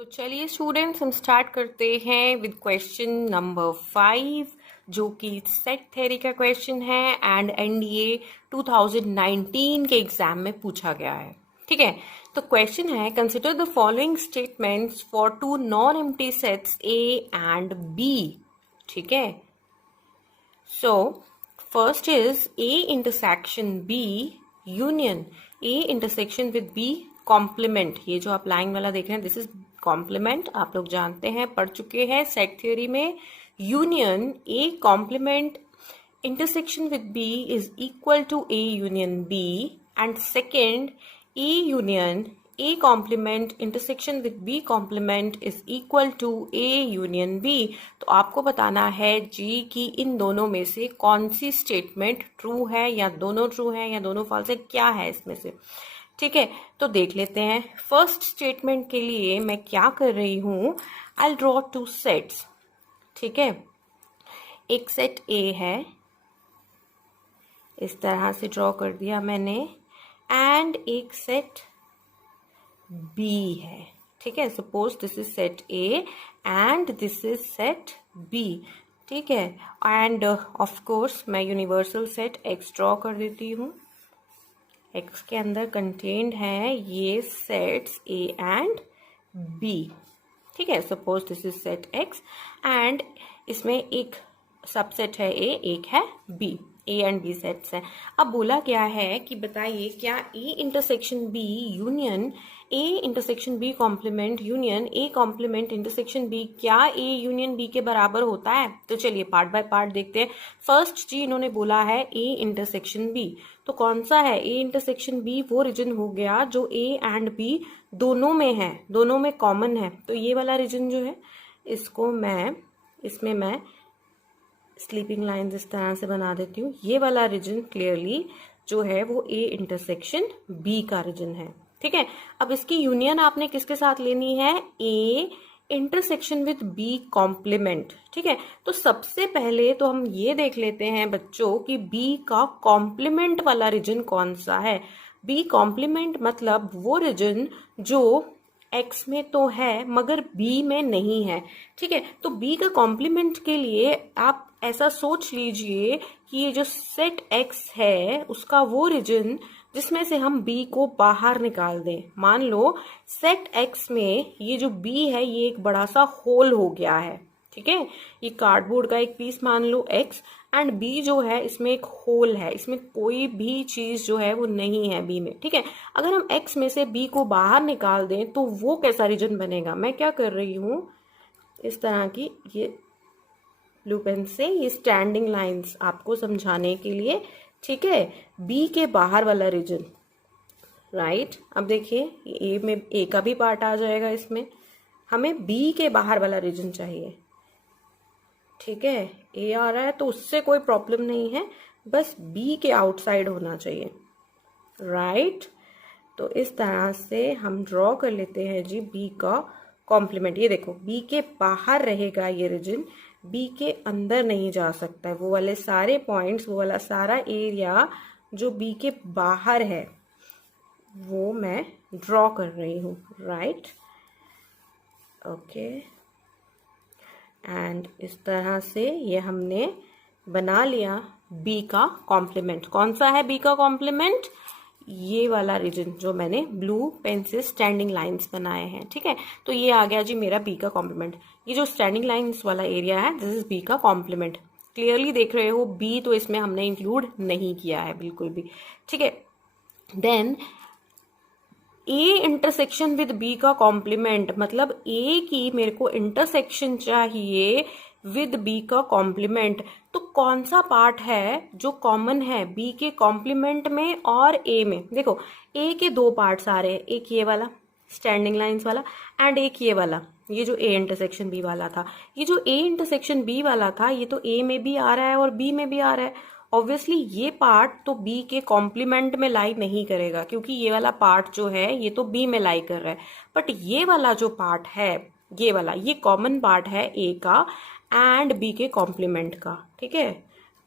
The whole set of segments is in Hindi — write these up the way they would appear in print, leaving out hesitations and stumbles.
तो चलिए स्टूडेंट्स, हम स्टार्ट करते हैं विद क्वेश्चन नंबर 5, जो कि सेट थ्योरी का क्वेश्चन है एंड एनडीए 2019 के एग्जाम में पूछा गया है। ठीक है, तो क्वेश्चन है, consider the following statements for two non empty sets A and B. ठीक है, so first is A intersection B union A intersection with B complement. ये जो आप लाइन वाला देख रहे हैं, दिस इज कॉम्प्लीमेंट, आप लोग जानते हैं, पढ़ चुके हैं सेट थ्योरी में। Union A complement intersection with B is equal to A union B, and second A union A complement intersection with B complement is equal to A union B. तो आपको बताना है जी कि इन दोनों में से कौन सी स्टेटमेंट ट्रू है, या दोनों ट्रू है या दोनों फॉल्स है, क्या है इसमें से। ठीक है, तो देख लेते हैं। फर्स्ट स्टेटमेंट के लिए मैं क्या कर रही हूं, आई ड्रॉ टू सेट्स। ठीक है, एक सेट ए है, इस तरह से ड्रॉ कर दिया मैंने, एंड एक सेट बी है। ठीक है, suppose this is set A and this is set B. ठीक है, एंड ऑफ कोर्स मैं यूनिवर्सल सेट एक्स ड्रॉ कर देती हूँ। एक्स के अंदर कंटेन्ड है ये सेट्स ए एंड बी। ठीक है, suppose this is set X and इसमें एक सबसेट है ए, एक है B, A and B sets है। अब बोला क्या है कि बताइए, क्या A intersection B union A intersection B complement union A complement intersection B, क्या ए यूनियन बी के बराबर होता है? तो चलिए पार्ट बाय पार्ट देखते हैं। फर्स्ट जी इन्होंने बोला है ए इंटरसेक्शन बी, तो कौन सा है ए इंटरसेक्शन बी? वो रीजन हो गया जो ए एंड बी दोनों में है, दोनों में कॉमन है। तो ये वाला रीजन जो है, इसको मैं इसमें मैं स्लीपिंग लाइंस इस तरह से बना देती हूँ। ये वाला रीजन क्लियरली जो है वो ए इंटरसेक्शन बी का रीजन है। ठीक है, अब इसकी यूनियन आपने किसके साथ लेनी है? A intersection with B complement. ठीक है, तो सबसे पहले तो हम ये देख लेते हैं बच्चों कि बी का कॉम्प्लीमेंट वाला रीजन कौन सा है। बी कॉम्प्लीमेंट मतलब वो रीजन जो एक्स में तो है मगर बी में नहीं है। ठीक है, तो बी का कॉम्प्लीमेंट के लिए आप ऐसा सोच लीजिए कि ये जो सेट एक्स है उसका वो रीजन जिसमें से हम बी को बाहर निकाल दें। मान लो सेट एक्स में ये जो बी है ये एक बड़ा सा होल हो गया है। ठीक है, ये कार्डबोर्ड का एक पीस मान लो एक्स, एंड बी जो है इसमें एक होल है, इसमें कोई भी चीज जो है वो नहीं है बी में। ठीक है, अगर हम एक्स में से बी को बाहर निकाल दें तो वो कैसा रीजन बनेगा? मैं क्या कर रही हूं, इस तरह की ये ब्लू पेन से ये स्टैंडिंग लाइंस आपको समझाने के लिए। ठीक है, बी के बाहर वाला रीजन, राइट। अब देखिए ए में ए का भी पार्ट आ जाएगा, इसमें हमें बी के बाहर वाला रीजन चाहिए। ठीक है, ए आ रहा है तो उससे कोई प्रॉब्लम नहीं है, बस बी के आउटसाइड होना चाहिए, राइट। तो इस तरह से हम ड्रॉ कर लेते हैं जी बी का कॉम्प्लीमेंट। ये देखो बी के बाहर रहेगा ये रीजन, बी के अंदर नहीं जा सकता है। वो वाले सारे पॉइंट्स, वो वाला सारा एरिया जो बी के बाहर है वो मैं ड्रॉ कर रही हूँ, राइट। ओके, एंड इस तरह से ये हमने बना लिया बी का कॉम्प्लीमेंट। कौन सा है बी का कॉम्प्लीमेंट? ये वाला रीजन जो मैंने ब्लू पेन से स्टैंडिंग लाइंस बनाए हैं। ठीक है, तो ये आ गया जी मेरा बी का कॉम्प्लीमेंट। ये जो स्टैंडिंग लाइंस वाला एरिया है, दिस इज बी का कॉम्प्लीमेंट। क्लियरली देख रहे हो, बी तो इसमें हमने इंक्लूड नहीं किया है बिल्कुल भी। ठीक है, then A intersection with B का कॉम्प्लीमेंट मतलब ए की मेरे को इंटरसेक्शन चाहिए विद बी का कॉम्प्लीमेंट। तो कौन सा पार्ट है जो कॉमन है बी के कॉम्प्लीमेंट में और ए में? देखो ए के दो पार्ट्स आ रहे हैं, एक ये वाला स्टैंडिंग लाइंस वाला एंड एक ये वाला, ये जो ए इंटरसेक्शन बी वाला था। ये जो ए इंटरसेक्शन बी वाला था ये तो ए में भी आ रहा है और बी में भी आ रहा है। ऑब्वियसली ये पार्ट तो बी के कॉम्प्लीमेंट में लाई नहीं करेगा, क्योंकि ये वाला पार्ट जो है ये तो बी में लाई कर रहा है। बट ये वाला जो पार्ट है, ये वाला, ये कॉमन पार्ट है ए का एंड बी के कॉम्प्लीमेंट का। ठीक है,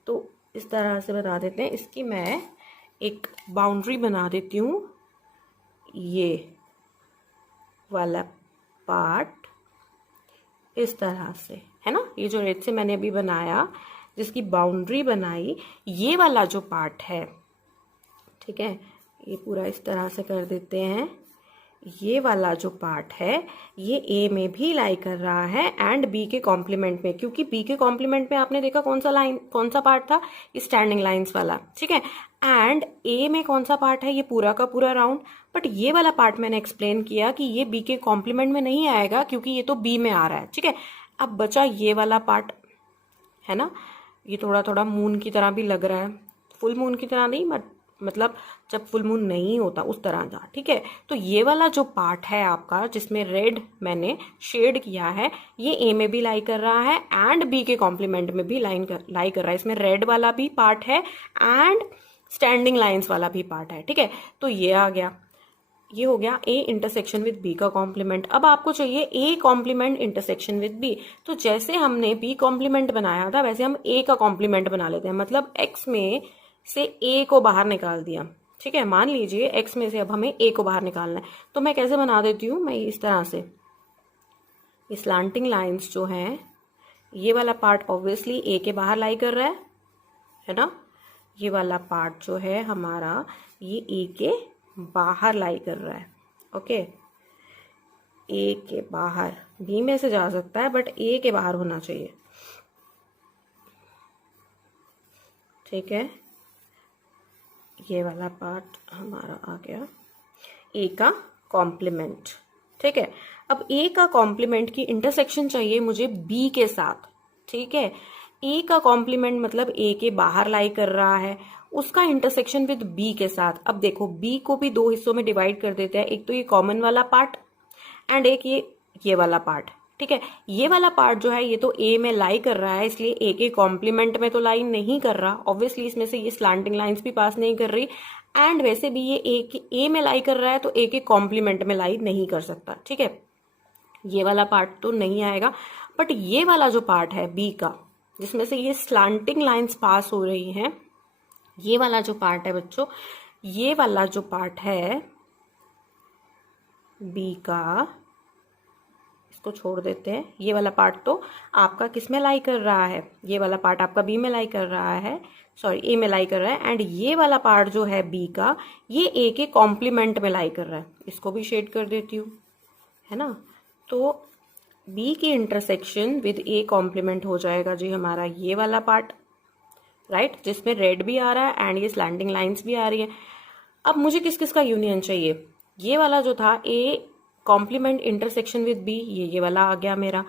तो इस तरह से बता देते हैं। इसकी मैं एक बाउंड्री बना देती हूँ, ये वाला पार्ट इस तरह से, है ना। ये जो रेड से मैंने अभी बनाया, जिसकी बाउंड्री बनाई, ये वाला जो पार्ट है, ठीक है, ये पूरा इस तरह से कर देते हैं। ये वाला जो पार्ट है ये ए में भी लाई कर रहा है एंड बी के कॉम्प्लीमेंट में, क्योंकि बी के कॉम्प्लीमेंट में आपने देखा कौन सा लाइन, कौन सा पार्ट था, स्टैंडिंग लाइंस वाला, ठीक है। एंड ए में कौन सा पार्ट है, ये पूरा का पूरा राउंड। बट ये वाला पार्ट मैंने एक्सप्लेन किया कि ये बी के कॉम्प्लीमेंट में नहीं आएगा, क्योंकि ये तो बी में आ रहा है, ठीक है। अब बचा ये वाला पार्ट, है ना। ये थोड़ा थोड़ा मून की तरह भी लग रहा है, फुल मून की तरह नहीं, मतलब जब फुल मून नहीं होता उस तरह का, ठीक है। तो ये वाला जो पार्ट है आपका, जिसमें रेड मैंने शेड किया है, ये ए में भी लाई कर रहा है एंड बी के कॉम्प्लीमेंट में भी लाई कर रहा है। इसमें रेड वाला भी पार्ट है एंड स्टैंडिंग लाइंस वाला भी पार्ट है, ठीक है। तो ये आ गया, ये हो गया ए इंटरसेक्शन विद बी का कॉम्प्लीमेंट। अब आपको चाहिए A complement intersection with B. तो जैसे हमने बी कॉम्प्लीमेंट बनाया था वैसे हम ए का कॉम्प्लीमेंट बना लेते हैं, मतलब एक्स में से ए को बाहर निकाल दिया, ठीक है। मान लीजिए एक्स में से अब हमें ए को बाहर निकालना है, तो मैं कैसे बना देती हूँ, मैं इस तरह से, स्लांटिंग लाइंस जो हैं, ये वाला पार्ट ऑब्वियसली ए के बाहर लाई कर रहा है ना। ये वाला पार्ट जो है हमारा, ये ए के बाहर लाई कर रहा है, ओके। ए के बाहर, बी में से जा सकता है बट ए के बाहर होना चाहिए, ठीक है। ये वाला पार्ट हमारा आ गया ए का कॉम्प्लीमेंट, ठीक है। अब ए का कॉम्प्लीमेंट की इंटरसेक्शन चाहिए मुझे बी के साथ, ठीक है। ए का कॉम्प्लीमेंट मतलब ए के बाहर लाई कर रहा है, उसका इंटरसेक्शन विद बी के साथ। अब देखो बी को भी दो हिस्सों में डिवाइड कर देते हैं, एक तो ये कॉमन वाला पार्ट एंड एक ये वाला पार्ट, ठीक है। ये वाला पार्ट जो है ये तो ए में लाई कर रहा है, इसलिए ए के कॉम्प्लीमेंट में तो लाई नहीं कर रहा, ऑब्वियसली इसमें से ये स्लांटिंग लाइंस भी पास नहीं कर रही, एंड वैसे भी ये ए में लाई कर रहा है तो ए के कॉम्प्लीमेंट में लाई नहीं कर सकता, ठीक है। ये वाला पार्ट तो नहीं आएगा, बट ये वाला जो पार्ट है बी का, जिसमें से ये स्लांटिंग लाइंस पास हो रही हैं, ये वाला जो पार्ट है बच्चों, ये वाला जो पार्ट है बी का, इसको छोड़ देते हैं। ये वाला पार्ट तो आपका किस में लाई कर रहा है, ये वाला पार्ट आपका बी में लाई कर रहा है, सॉरी ए में लाई कर रहा है, एंड ये वाला पार्ट जो है बी का, ये ए के कॉम्प्लीमेंट में लाई कर रहा है। इसको भी शेड कर देती हूँ, है ना। तो बी की इंटरसेक्शन विद ए कॉम्प्लीमेंट हो जाएगा जी हमारा ये वाला पार्ट, राइट, जिसमें रेड भी आ रहा है एंड ये स्लैंडिंग लाइंस भी आ रही है। अब मुझे किस किस का यूनियन चाहिए, ये वाला जो था A complement intersection with B, ये वाला आ गया मेरा,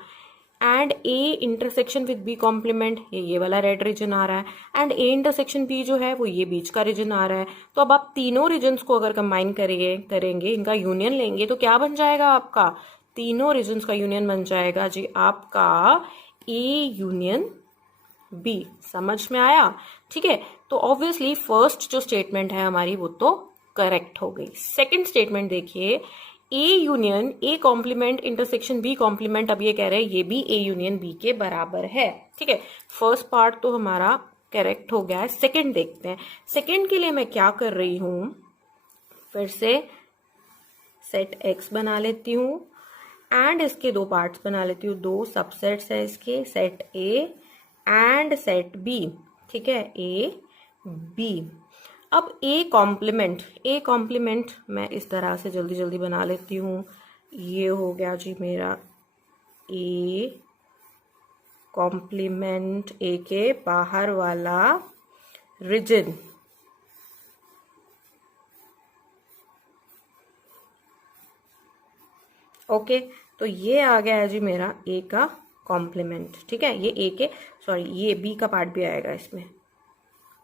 and A intersection with B complement, ये वाला रेड रीजन आ रहा है, एंड ए इंटरसेक्शन बी जो है वो ये बीच का रीजन आ रहा है। तो अब आप तीनों रीजन्स को अगर कंबाइन करेंगे, इनका यूनियन लेंगे तो क्या बन जाएगा आपका, तीनों रीजन्स का यूनियन बन जाएगा जी आपका ए यूनियन बी। समझ में आया, ठीक है। तो ऑब्वियसली फर्स्ट जो स्टेटमेंट है हमारी वो तो करेक्ट हो गई। सेकंड स्टेटमेंट देखिए, A union A complement intersection B complement, अब ये कह रहे हैं ये भी ए यूनियन बी के बराबर है, ठीक है। फर्स्ट पार्ट तो हमारा करेक्ट हो गया है। सेकंड देखते हैं, सेकंड के लिए मैं क्या कर रही हूं, फिर से सेट एक्स बना लेती हूं एंड इसके दो पार्ट्स बना लेती हूँ, दो सबसेट्स है इसके, set A and set B, ठीक है, ए बी। अब ए कॉम्प्लीमेंट मैं इस तरह से जल्दी जल्दी बना लेती हूँ। ये हो गया जी मेरा ए कॉम्प्लीमेंट, ए के बाहर वाला रीजन, ओके। तो ये आ गया है जी मेरा ए का कॉम्प्लीमेंट, ठीक है। ये ए के, सॉरी ये बी का पार्ट भी आएगा इसमें,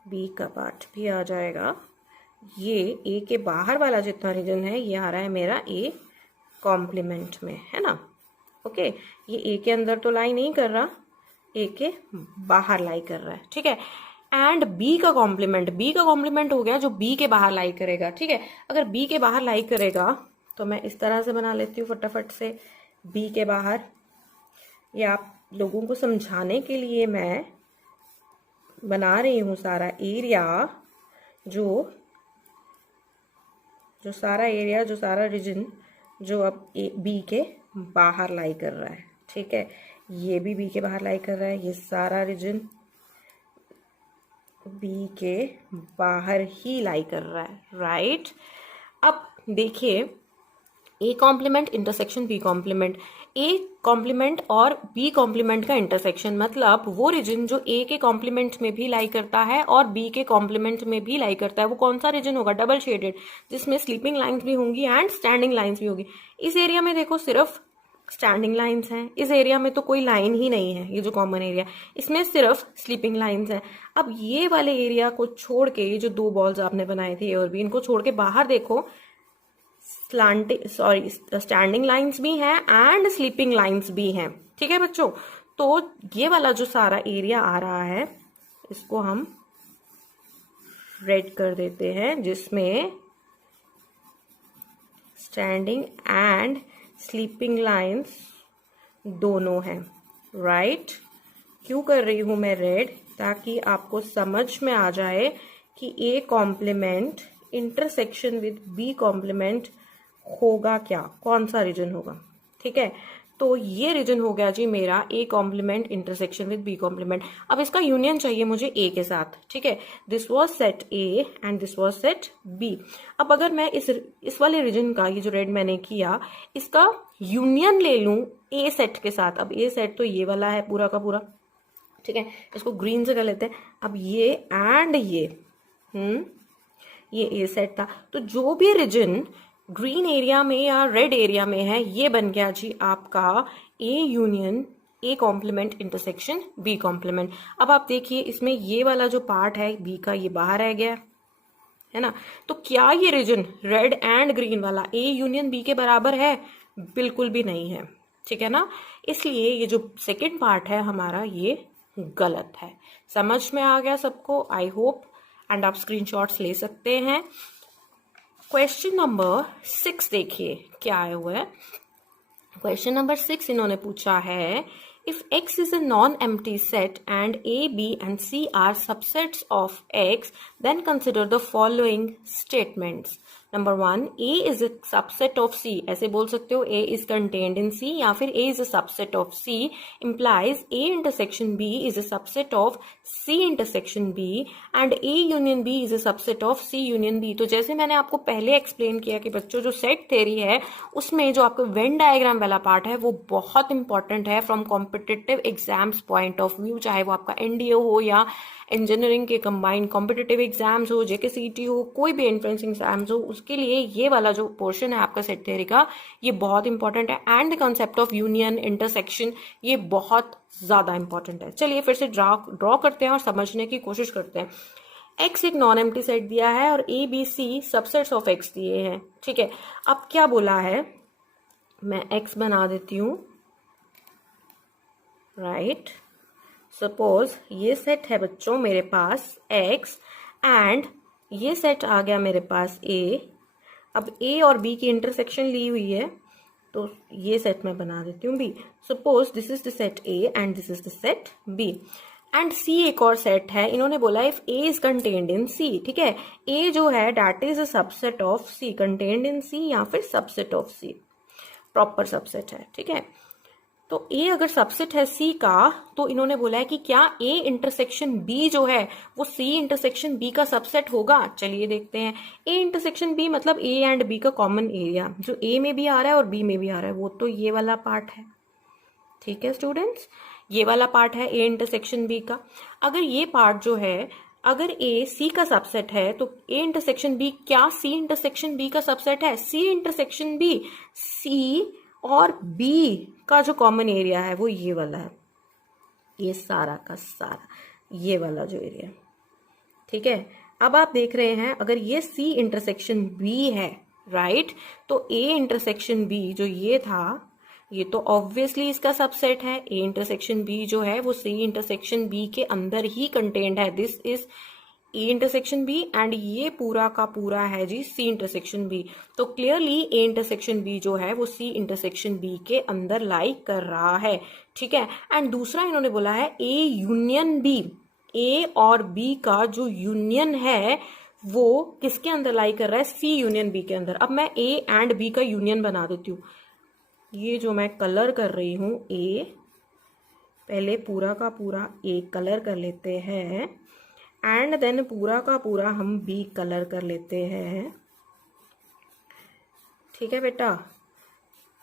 बी का पार्ट भी आ जाएगा। ये ए के बाहर वाला जितना रीजन है ये आ रहा है मेरा ए कॉम्प्लीमेंट में, है ना, ओके। ये ए के अंदर तो लाई नहीं कर रहा, ए के बाहर लाई कर रहा है, ठीक है। एंड बी का कॉम्प्लीमेंट हो गया जो बी के बाहर लाई करेगा, ठीक है। अगर बी के बाहर लाई करेगा तो मैं इस तरह से बना लेती हूँ फटाफट से, बी के बाहर। ये आप लोगों को समझाने के लिए मैं बना रही हूँ सारा एरिया, जो सारा एरिया, जो सारा रीजन जो अब बी के बाहर लाई कर रहा है, ठीक है, ये भी बी के बाहर लाई कर रहा है, ये सारा रीजन बी के बाहर ही लाई कर रहा है, राइट। अब देखिए A complement intersection B complement, A complement और बी कॉम्प्लीमेंट का इंटरसेक्शन मतलब वो रीजन जो ए के कॉम्प्लीमेंट में भी लाई करता है और बी के कॉम्प्लीमेंट में भी लाई करता है, वो कौन सा रीजन होगा, डबल शेडेड, जिसमें स्लीपिंग लाइंस भी होंगी एंड स्टैंडिंग लाइंस भी होगी। इस एरिया में देखो सिर्फ स्टैंडिंग लाइंस हैं, इस एरिया में तो कोई लाइन ही नहीं है, ये जो कॉमन एरिया इसमें सिर्फ स्लीपिंग लाइंस हैं। अब ये वाले एरिया को छोड़ के, ये जो दो बॉल्स आपने बनाए थे ए और बी, इनको छोड़ के बाहर देखो स्टैंडिंग लाइंस भी हैं एंड स्लीपिंग लाइंस भी हैं, ठीक है बच्चों। तो ये वाला जो सारा एरिया आ रहा है इसको हम रेड कर देते हैं, जिसमें स्टैंडिंग एंड स्लीपिंग लाइंस दोनों हैं, राइट। क्यों कर रही हूं मैं रेड, ताकि आपको समझ में आ जाए कि A complement intersection with B complement होगा क्या, कौन सा रीजन होगा, ठीक है। तो ये रीजन हो गया जी मेरा A complement intersection with B complement. अब इसका यूनियन चाहिए मुझे ए के साथ, ठीक है, this was set A and this was set B. अब अगर मैं इस वाले रीजन का, ये जो रेड मैंने किया, इसका यूनियन ले लूं ए सेट के साथ, अब ए सेट तो ये वाला है पूरा का पूरा, ठीक है, इसको ग्रीन से कर लेते हैं। अब ये एंड ये ए सेट था, तो जो भी रीजन ग्रीन एरिया में या रेड एरिया में है, ये बन गया जी आपका A union A complement intersection B complement. अब आप देखिए इसमें ये वाला जो पार्ट है बी का, ये बाहर रह गया है ना। तो क्या ये रीजन रेड एंड ग्रीन वाला ए यूनियन बी के बराबर है, बिल्कुल भी नहीं है, ठीक है ना। इसलिए ये जो सेकेंड पार्ट है हमारा ये गलत है। समझ में आ गया सबको, आई होप, एंड आप स्क्रीनशॉट्स ले सकते हैं। क्वेश्चन नंबर 6 देखिए क्या आया हुआ है। क्वेश्चन नंबर 6 इन्होंने पूछा है, if x is a non-empty set and a, b and c are subsets of x, then consider the following statements. Number 1, a is a subset of c, ऐसे बोल सकते हो a is contained in c, या फिर a is a subset of c implies a intersection b is a subset of c intersection b and a union b is a subset of c union b। तो जैसे मैंने आपको पहले एक्सप्लेन किया कि बच्चों जो सेट थ्योरी है उसमें जो आपको वेन डायग्राम वाला पार्ट है वो बहुत इंपॉर्टेंट है from competitive exams point of view, चाहे वो आपका एनडीओ हो या इंजीनियरिंग के कंबाइंड कॉम्पिटिटिव एग्जाम्स हो, जेकेसीटी हो, कोई भी एंट्रेंस एग्जाम्स हो, उसके लिए ये वाला जो पोर्शन है आपका सेट थ्योरी का ये बहुत इंपॉर्टेंट है। And the concept of union intersection ये बहुत ज्यादा इंपॉर्टेंट है। चलिए फिर से ड्रॉ करते हैं और समझने की कोशिश करते हैं। एक्स एक नॉन एम्प्टी सेट दिया है और A B C subsets of X दिए हैं, ठीक है। अब क्या बोला है, मैं एक्स बना देती हूं, राइट। सपोज ये सेट है बच्चों मेरे पास x एंड ये सेट आ गया मेरे पास a। अब a और b की इंटरसेक्शन ली हुई है तो ये सेट मैं बना देती हूँ b। Suppose this is the set a and this is the set b and c एक और सेट है। इन्होंने बोला if a is contained in c, ठीक है, a जो है that is a subset of c, contained in c या फिर subset of c, proper subset है, ठीक है। तो A अगर सबसेट है C का तो इन्होंने बोला है कि क्या A इंटरसेक्शन B जो है वो C इंटरसेक्शन B का सबसेट होगा। चलिए देखते हैं। A इंटरसेक्शन B मतलब A एंड B का कॉमन एरिया जो A में भी आ रहा है और B में भी आ रहा है, वो तो ये वाला पार्ट है, ठीक है स्टूडेंट्स, ये वाला पार्ट है A इंटरसेक्शन B का। अगर ये पार्ट जो है, अगर A C का सबसेट है तो A इंटरसेक्शन B क्या C इंटरसेक्शन B का सबसेट है। C इंटरसेक्शन B C और B का जो कॉमन एरिया है वो ये वाला है, ये सारा का सारा ये वाला जो एरिया, ठीक है। अब आप देख रहे हैं अगर ये C इंटरसेक्शन B है, राइट, तो A इंटरसेक्शन B जो ये था ये तो ऑब्वियसली इसका सबसेट है। A इंटरसेक्शन B जो है वो C इंटरसेक्शन B के अंदर ही कंटेन्ड है। This is A intersection B and ये पूरा का पूरा है जी C इंटरसेक्शन B। तो क्लियरली A इंटरसेक्शन B जो है वो C इंटरसेक्शन B के अंदर लाई कर रहा है, ठीक है। एंड दूसरा इन्होंने बोला है A यूनियन B, A और B का जो यूनियन है वो किसके अंदर लाई कर रहा है, C यूनियन B के अंदर। अब मैं A एंड B का यूनियन बना देती हूँ। ये जो मैं कलर कर रही हूँ ए, पहले पूरा का पूरा ए कलर कर लेते हैं एंड देन पूरा का पूरा हम बी कलर कर लेते हैं। ठीक है बेटा,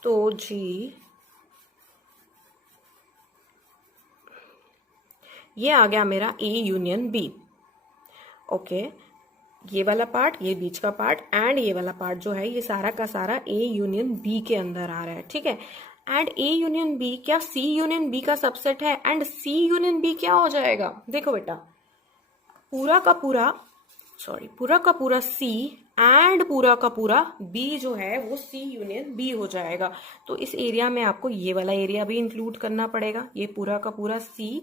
तो जी ये आ गया मेरा ए यूनियन बी। ओके, ये वाला पार्ट, ये बीच का पार्ट एंड ये वाला पार्ट जो है ये सारा का सारा ए यूनियन बी के अंदर आ रहा है। ठीक है, एंड ए यूनियन बी क्या सी यूनियन बी का सबसेट है? एंड सी यूनियन बी क्या हो जाएगा? देखो बेटा, पूरा का पूरा सी एंड पूरा का पूरा बी जो है वो सी यूनियन बी हो जाएगा। तो इस एरिया में आपको ये वाला एरिया भी इंक्लूड करना पड़ेगा। ये पूरा का पूरा सी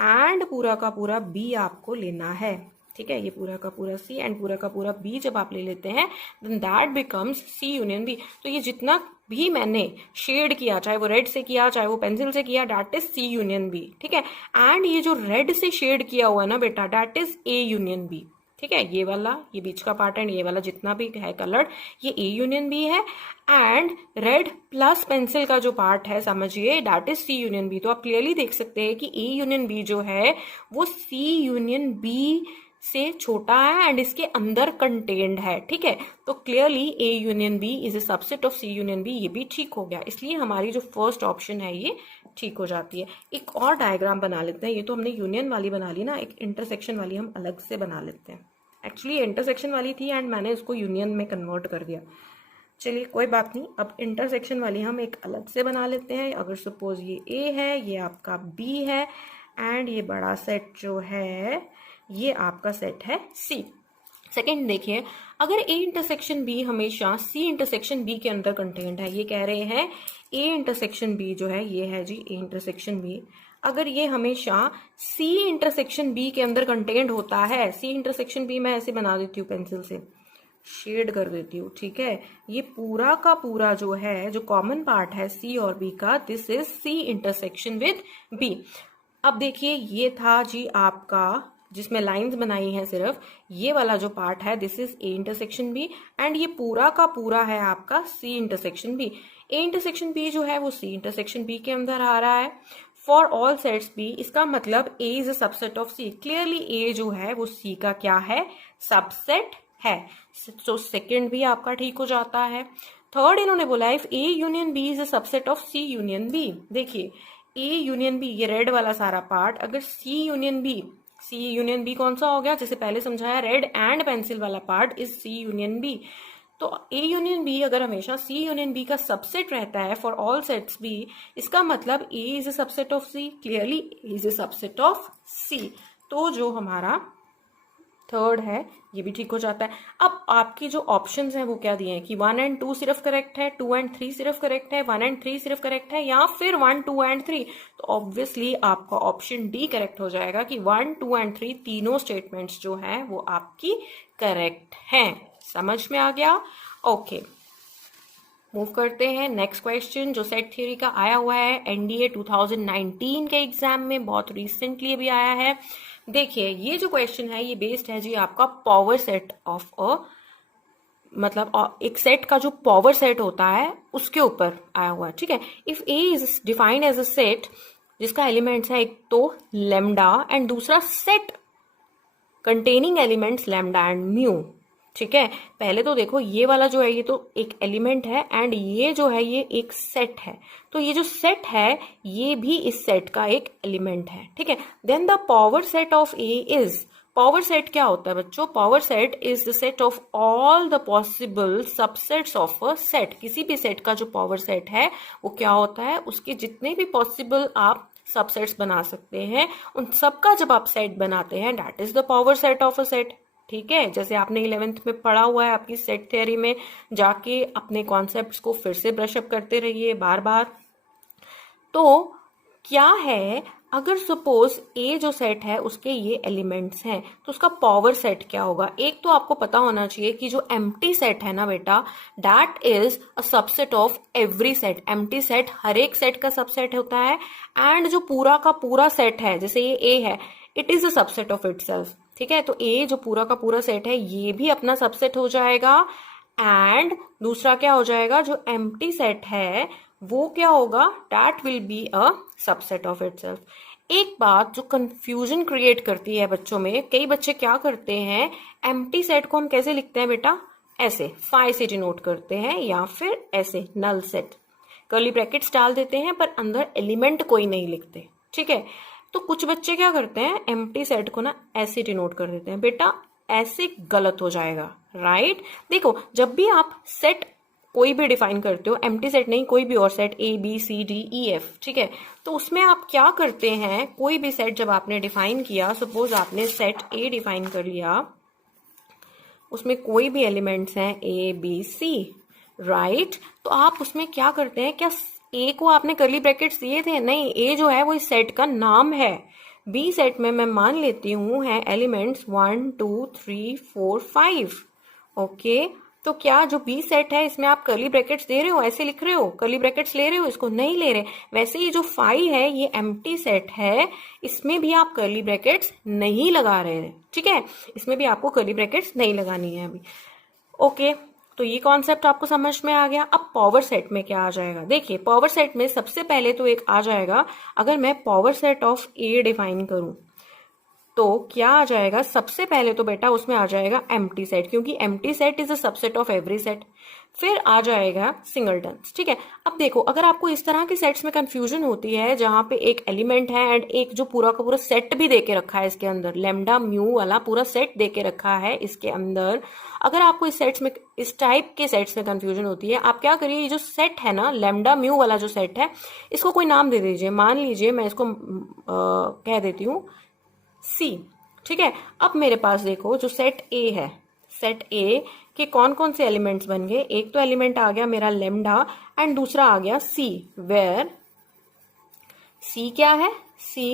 एंड पूरा का पूरा बी आपको लेना है। ठीक है, ये पूरा का पूरा सी एंड पूरा का पूरा बी जब आप ले लेते हैं then that becomes C union B. तो ये जितना भी मैंने शेड किया, चाहे वो रेड से किया चाहे वो पेंसिल से किया, that is C union B. ठीक है, एंड ये जो रेड से शेड किया हुआ है ना बेटा, that is A union B. ठीक है, ये वाला, ये बीच का पार्ट एंड ये वाला जितना भी है कलर्ड, ये ए यूनियन बी है एंड रेड प्लस पेंसिल का जो पार्ट है समझिए that is C union B. तो आप क्लियरली देख सकते हैं कि ए यूनियन बी जो है वो सी यूनियन बी से छोटा है एंड इसके अंदर कंटेन्ड है। ठीक है, तो clearly A union B is a subset of C union B. ये भी ठीक हो गया, इसलिए हमारी जो फर्स्ट ऑप्शन है ये ठीक हो जाती है। एक और डायग्राम बना लेते हैं। ये तो हमने यूनियन वाली बना ली ना, एक इंटरसेक्शन वाली हम अलग से बना लेते हैं। एक्चुअली इंटरसेक्शन वाली थी एंड मैंने इसको यूनियन में कन्वर्ट कर दिया। चलिए कोई बात नहीं, अब इंटरसेक्शन वाली हम एक अलग से बना लेते हैं। अगर सपोज ये ए है, ये आपका बी है एंड ये बड़ा सेट जो है ये आपका सेट है सी। सेकेंड देखिए, अगर ए इंटरसेक्शन बी हमेशा सी इंटरसेक्शन बी के अंदर कंटेंट है, ये कह रहे हैं ए इंटरसेक्शन बी जो है ये है जी ए इंटरसेक्शन बी, अगर ये हमेशा सी इंटरसेक्शन बी के अंदर कंटेंट होता है, सी इंटरसेक्शन बी मैं ऐसे बना देती हूँ, पेंसिल से शेड कर देती हूँ। ठीक है, ये पूरा का पूरा जो है जो कॉमन पार्ट है सी और बी का, this is C intersection with B. अब देखिए ये था जी आपका जिसमें लाइंस बनाई हैं सिर्फ, ये वाला जो पार्ट है this is A intersection B and ये पूरा का पूरा है आपका C intersection B. A intersection B जो है वो सी इंटरसेक्शन बी के अंदर आ रहा है फॉर ऑल सेट्स बी। इसका मतलब A is a subset of C. Clearly A जो है वो सी का क्या है? सबसेट है। तो सेकंड भी आपका ठीक हो जाता है। थर्ड इन्होंने बोला if A union B is a subset of C union B. देखिए ए यूनियन बी, ये रेड वाला सारा पार्ट, अगर सी यूनियन बी कौन सा हो गया? जैसे पहले समझाया, रेड एंड पेंसिल वाला part is C union B. तो ए यूनियन बी अगर हमेशा सी यूनियन बी का सबसेट रहता है फॉर ऑल सेट्स बी, इसका मतलब A is a subset of C. Clearly A is a subset of C. तो जो हमारा थर्ड है ये भी ठीक हो जाता है। अब आपकी जो ऑप्शंस हैं वो क्या दिए हैं कि 1 एंड 2 सिर्फ करेक्ट है, 2 एंड 3 सिर्फ करेक्ट है, 1 एंड 3 सिर्फ करेक्ट है, या फिर 1, 2 एंड 3। तो ऑब्वियसली आपका ऑप्शन डी करेक्ट हो जाएगा कि 1, 2 एंड 3 तीनों स्टेटमेंट्स जो हैं वो आपकी करेक्ट हैं। समझ में आ गया? ओके, मूव करते हैं नेक्स्ट क्वेश्चन जो सेट थ्योरी का आया हुआ है एनडीए 2019 के एग्जाम में, बहुत रिसेंटली भी आया है। देखिए ये जो क्वेश्चन है ये बेस्ड है जी आपका पावर सेट ऑफ अ, मतलब एक सेट का जो पावर सेट होता है उसके ऊपर आया हुआ है। ठीक है, if A is defined as a set जिसका एलिमेंट्स है एक तो लैम्डा एंड दूसरा set containing elements lambda and mu. ठीक है, पहले तो देखो ये वाला जो है ये तो एक एलिमेंट है एंड ये जो है ये एक सेट है। तो ये जो सेट है ये भी इस सेट का एक एलिमेंट है। ठीक है, then the power set of A is, power set क्या होता है बच्चों? Power set is the set of all the possible subsets of a set. किसी भी सेट का जो पावर सेट है वो क्या होता है? उसके जितने भी पॉसिबल आप सबसेट्स बना सकते हैं उन सबका जब आप सेट बनाते हैं that is the power set of a set. ठीक है, जैसे आपने 11th में पढ़ा हुआ है आपकी सेट थ्योरी में, जाके अपने कॉन्सेप्ट्स को फिर से ब्रशअप करते रहिए बार बार। तो क्या है, अगर सपोज ए जो सेट है उसके ये एलिमेंट्स हैं तो उसका पावर सेट क्या होगा? एक तो आपको पता होना चाहिए कि जो एम्प्टी सेट है ना बेटा, that is a subset of every set. Empty set हर एक सेट का सबसेट होता है एंड जो पूरा का पूरा सेट है, जैसे ये ए है, it is a subset of itself. ठीक है, तो ए जो पूरा का पूरा सेट है ये भी अपना सबसेट हो जाएगा एंड दूसरा क्या हो जाएगा, जो एम्प्टी सेट है वो क्या होगा, that will be a subset of itself. एक बात जो कंफ्यूजन क्रिएट करती है बच्चों में, कई बच्चे क्या करते हैं, एम्प्टी सेट को हम कैसे लिखते हैं बेटा, ऐसे फाई से डिनोट करते हैं, या फिर ऐसे नल सेट, कर्ली ब्रैकेट्स डाल देते हैं पर अंदर एलिमेंट कोई नहीं लिखते, ठीक है। तो कुछ बच्चे क्या करते हैं, एम्प्टी सेट को ना ऐसे डिनोट कर देते हैं, बेटा ऐसे गलत हो जाएगा, राइट। देखो जब भी आप सेट कोई भी डिफाइन करते हो, एम्प्टी सेट नहीं, कोई भी और set, A B C D E F, ठीक है, तो उसमें आप क्या करते हैं, कोई भी सेट जब आपने डिफाइन किया, सपोज आपने सेट ए डिफाइन कर लिया, उसमें कोई भी एलिमेंट्स हैं ए बी सी, राइट, तो आप उसमें क्या करते हैं, क्या ए को आपने कर्ली ब्रैकेट्स दिए थे, नहीं, ए जो है वो इस सेट का नाम है। बी सेट में मैं मान लेती हूं है एलिमेंट्स 1 2 3 4 5, ओके। तो क्या जो बी सेट है इसमें आप कर्ली ब्रैकेट्स दे रहे हो, ऐसे लिख रहे हो, कर्ली ब्रैकेट्स ले रहे हो, इसको नहीं ले रहे। वैसे ही जो 5 है ये एम्प्टी सेट है, इसमें भी आप कर्ली ब्रैकेट्स नहीं लगा रहे हैं, ठीक है, इसमें भी आपको कर्ली ब्रैकेट्स नहीं लगानी है अभी, ओके। तो ये कॉन्सेप्ट आपको समझ में आ गया। अब पावर सेट में क्या आ जाएगा, देखिए पावर सेट में सबसे पहले तो एक आ जाएगा, अगर मैं power set of A define करूं तो क्या आ जाएगा, सबसे पहले तो बेटा उसमें आ जाएगा एम्प्टी सेट, क्योंकि empty set is a subset of every set. फिर आ जाएगा सिंगलटन्स, ठीक है। अब देखो अगर आपको इस तरह के सेट्स में कंफ्यूजन होती है जहां पे एक एलिमेंट है एंड एक जो पूरा का पूरा सेट भी देके रखा है इसके अंदर, लैम्डा म्यू वाला पूरा सेट देके रखा है इसके अंदर, अगर आपको इस सेट्स में, इस टाइप के सेट्स में कंफ्यूजन होती है, आप क्या करिए, ये जो सेट है ना लैम्डा म्यू वाला जो सेट है, इसको कोई नाम दे दीजिए, मान लीजिए मैं इसको कह देती हूँ सी, ठीक है। अब मेरे पास देखो जो सेट ए है, सेट ए के कौन कौन से एलिमेंट्स बन गए, एक तो एलिमेंट आ गया मेरा लेमडा एंड दूसरा आ गया सी, वेयर सी क्या है, सी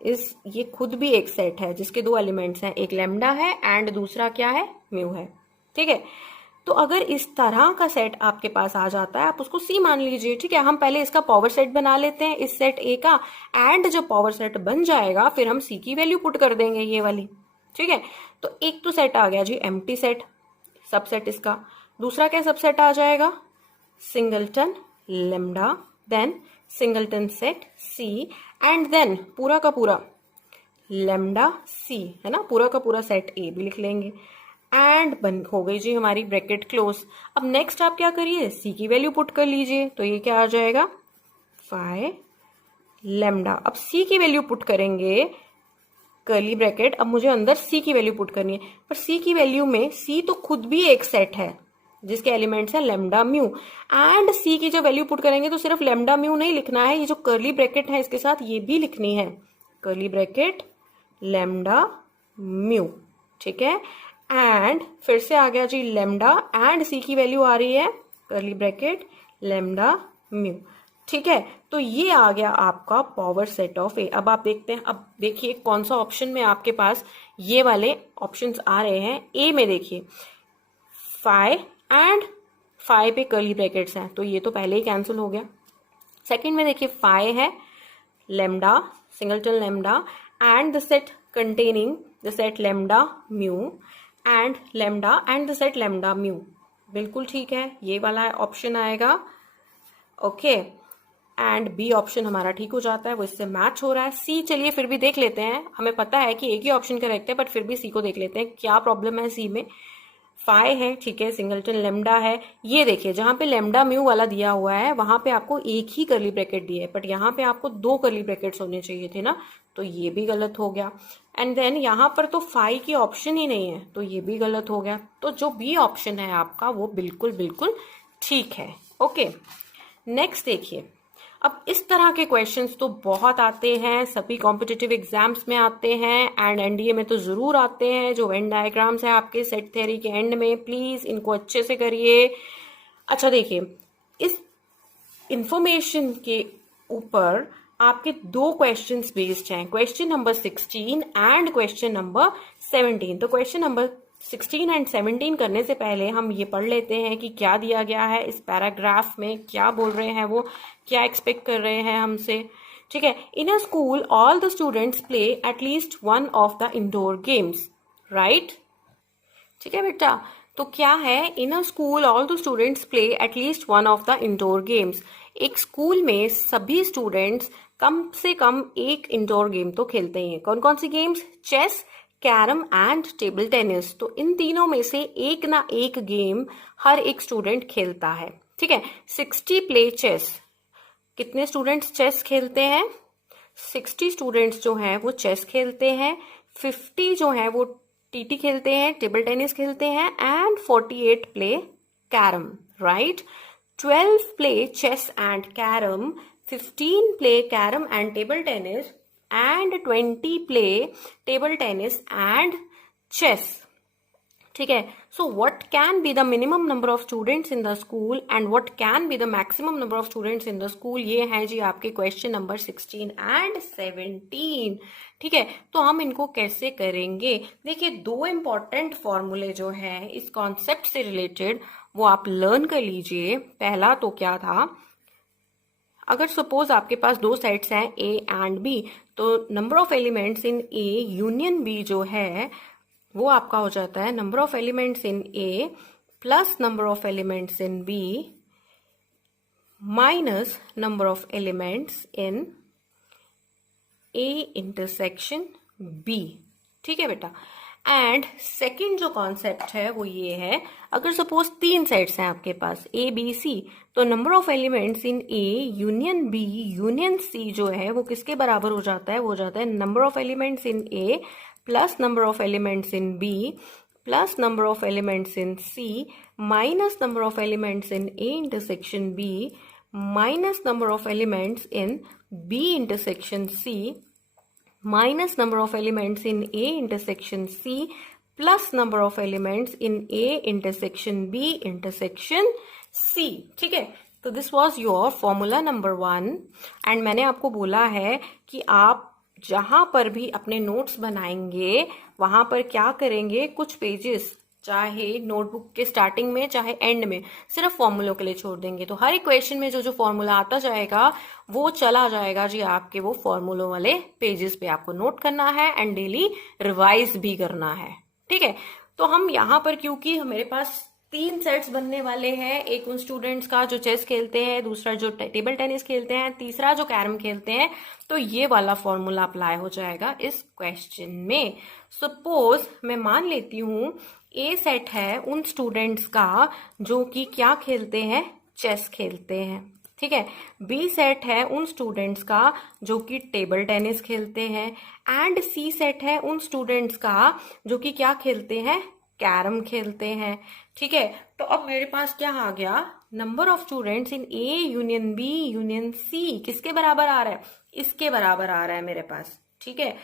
इस, ये खुद भी एक सेट है जिसके दो एलिमेंट्स हैं, एक लेमडा है एंड दूसरा क्या है, म्यू है, ठीक है। तो अगर इस तरह का सेट आपके पास आ जाता है, आप उसको सी मान लीजिए, ठीक है। हम पहले इसका पावर सेट बना लेते हैं इस सेट ए का, एंड जब पावर सेट बन जाएगा फिर हम सी की वैल्यू पुट कर देंगे ये वाली, ठीक है। तो एक तो सेट आ गया जी एम्प्टी सेट, सबसेट इसका। दूसरा क्या सबसेट आ जाएगा, singleton lambda, then singleton set C, and then पूरा का पूरा लेमडा सी, है ना, पूरा का पूरा सेट ए भी लिख लेंगे, एंड बन हो गई जी हमारी ब्रैकेट क्लोज। अब नेक्स्ट आप क्या करिए, सी की वैल्यू पुट कर लीजिए, तो ये क्या आ जाएगा, फाइ लेमडा। अब सी की वैल्यू पुट करेंगे, कर्ली ब्रैकेट, अब मुझे अंदर सी की वैल्यू पुट करनी है, पर सी की वैल्यू में सी तो खुद भी एक सेट है जिसके एलिमेंट्स है लेमडा म्यू, एंड सी की जब वैल्यू पुट करेंगे तो सिर्फ लेमडा म्यू नहीं लिखना है, ये जो कर्ली ब्रैकेट है इसके साथ ये भी लिखनी है, कर्ली ब्रैकेट लेमडा म्यू, ठीक है। एंड फिर से आ गया जी लेमडा एंड सी की वैल्यू आ रही है कर्ली ब्रैकेट लेमडा म्यू, ठीक है। तो ये आ गया आपका पावर सेट ऑफ ए। अब आप देखते हैं, अब देखिए कौन सा ऑप्शन में आपके पास ये वाले ऑप्शंस आ रहे हैं। ए में देखिए फाइ एंड फाइ पे कर्ली ब्रैकेट्स हैं, तो ये तो पहले ही कैंसिल हो गया। सेकंड में देखिए फाइ है lambda, singleton lambda and the set containing the set lambda mu and lambda and the set lambda mu, बिल्कुल ठीक है, ये वाला ऑप्शन आएगा, ओके। एंड बी ऑप्शन हमारा ठीक हो जाता है, वो इससे मैच हो रहा है। सी चलिए फिर भी देख लेते हैं, हमें पता है कि एक ही ऑप्शन करेक्ट है, बट फिर भी सी को देख लेते हैं क्या प्रॉब्लम है सी में। फाइ है, ठीक है, सिंगलटन लेमडा है, ये देखिए जहां पे लेमडा म्यू वाला दिया हुआ है वहां पे आपको एक ही कर्ली ब्रैकेट दिया है, बट यहाँ पे आपको दो कर्ली ब्रैकेट्स होने चाहिए थे ना, तो ये भी गलत हो गया। एंड देन यहाँ पर तो फाइ की ऑप्शन ही नहीं है, तो ये भी गलत हो गया। तो जो बी ऑप्शन है आपका वो बिल्कुल बिल्कुल ठीक है, ओके। नेक्स्ट देखिए, अब इस तरह के क्वेश्चंस तो बहुत आते हैं, सभी कॉम्पिटिटिव एग्जाम्स में आते हैं एंड एनडीए में तो जरूर आते हैं। जो वेन डायग्राम्स है आपके सेट थ्योरी के एंड में, प्लीज इनको अच्छे से करिए। अच्छा देखिए, इस इंफॉर्मेशन के ऊपर आपके दो क्वेश्चंस बेस्ड हैं, question number 16 and question number 17। तो क्वेश्चन नंबर 16 एंड 17 करने से पहले हम ये पढ़ लेते हैं कि क्या दिया गया है इस पैराग्राफ में, क्या बोल रहे हैं वो, क्या एक्सपेक्ट कर रहे हैं हमसे, ठीक है। In a school all the students play at least one of the indoor games, right, ठीक है बेटा। तो क्या है, in a school all the students play at least one of the indoor games. एक स्कूल में सभी स्टूडेंट्स कम से कम एक इंडोर गेम तो खेलते हैं। कौन कौन सी games? Chess, carrom and table tennis. तो इन तीनों में से एक ना एक गेम हर एक स्टूडेंट खेलता है, ठीक है। 60 प्ले चेस। कितने स्टूडेंट्स चेस खेलते हैं? 60 स्टूडेंट्स जो हैं वो चेस खेलते हैं, 50 जो हैं वो टीटी खेलते हैं, टेबल टेनिस खेलते हैं, and 48 play carrom, right. 12 play chess and carrom, 15 play carrom and table tennis, and 20 play table tennis and chess, ठीक है। So what can be the minimum number of students in the school and what can be the maximum number of students in the school? ये है जी आपके क्वेश्चन नंबर 16 एंड 17, ठीक है। तो हम इनको कैसे करेंगे? देखिए, दो इंपॉर्टेंट फॉर्मूले जो है इस कॉन्सेप्ट से रिलेटेड वो आप लर्न कर लीजिए। पहला तो क्या था, अगर सपोज आपके पास दो सेट्स हैं ए एंड बी, तो number of elements in A union B जो है वो आपका हो जाता है number of elements in A plus number of elements in B minus number of elements in A intersection B, ठीक है बेटा। एंड सेकंड जो कॉन्सेप्ट है वो ये है, अगर सपोज तीन सेट्स हैं आपके पास ए बी सी, तो number of elements in A union B union C जो है वो किसके बराबर हो जाता है? वो हो जाता है number of elements in A plus number of elements in B plus number of elements in C minus number of elements in A intersection B minus number of elements in B intersection C minus number of elements in A intersection C plus number of elements in A intersection B intersection C, ठीक है। तो this was your formula number 1 and मैंने आपको बोला है कि आप जहां पर भी अपने नोट्स बनाएंगे वहां पर क्या करेंगे, कुछ पेजेस चाहे नोटबुक के स्टार्टिंग में चाहे एंड में सिर्फ फॉर्मूलों के लिए छोड़ देंगे। तो हर इक्वेशन में जो जो फॉर्मूला आता जाएगा वो चला जाएगा जी आपके वो फॉर्मूलों वाले पेजेस पे। आपको नोट करना है एंड डेली रिवाइज भी करना है, ठीक है। तो हम यहाँ पर, क्योंकि मेरे पास 3 सेट्स बनने वाले हैं, एक उन स्टूडेंट्स का जो चेस खेलते हैं, दूसरा जो टेबल टेनिस खेलते हैं, तीसरा जो कैरम खेलते हैं, तो ये वाला फॉर्मूला अप्लाई हो जाएगा इस क्वेश्चन में। सपोज मैं मान लेती हूं ए सेट है उन स्टूडेंट्स का जो कि क्या खेलते हैं? चेस खेलते हैं, ठीक है। बी सेट है उन स्टूडेंट्स का जो कि टेबल टेनिस खेलते हैं, एंड सी सेट है उन स्टूडेंट्स का जो कि क्या खेलते हैं? कैरम खेलते हैं, ठीक है। तो अब मेरे पास क्या आ गया? Number of students in A union B union C किसके बराबर आ रहा है? इसके बराबर आ रहा है मेरे पास, ठीक है।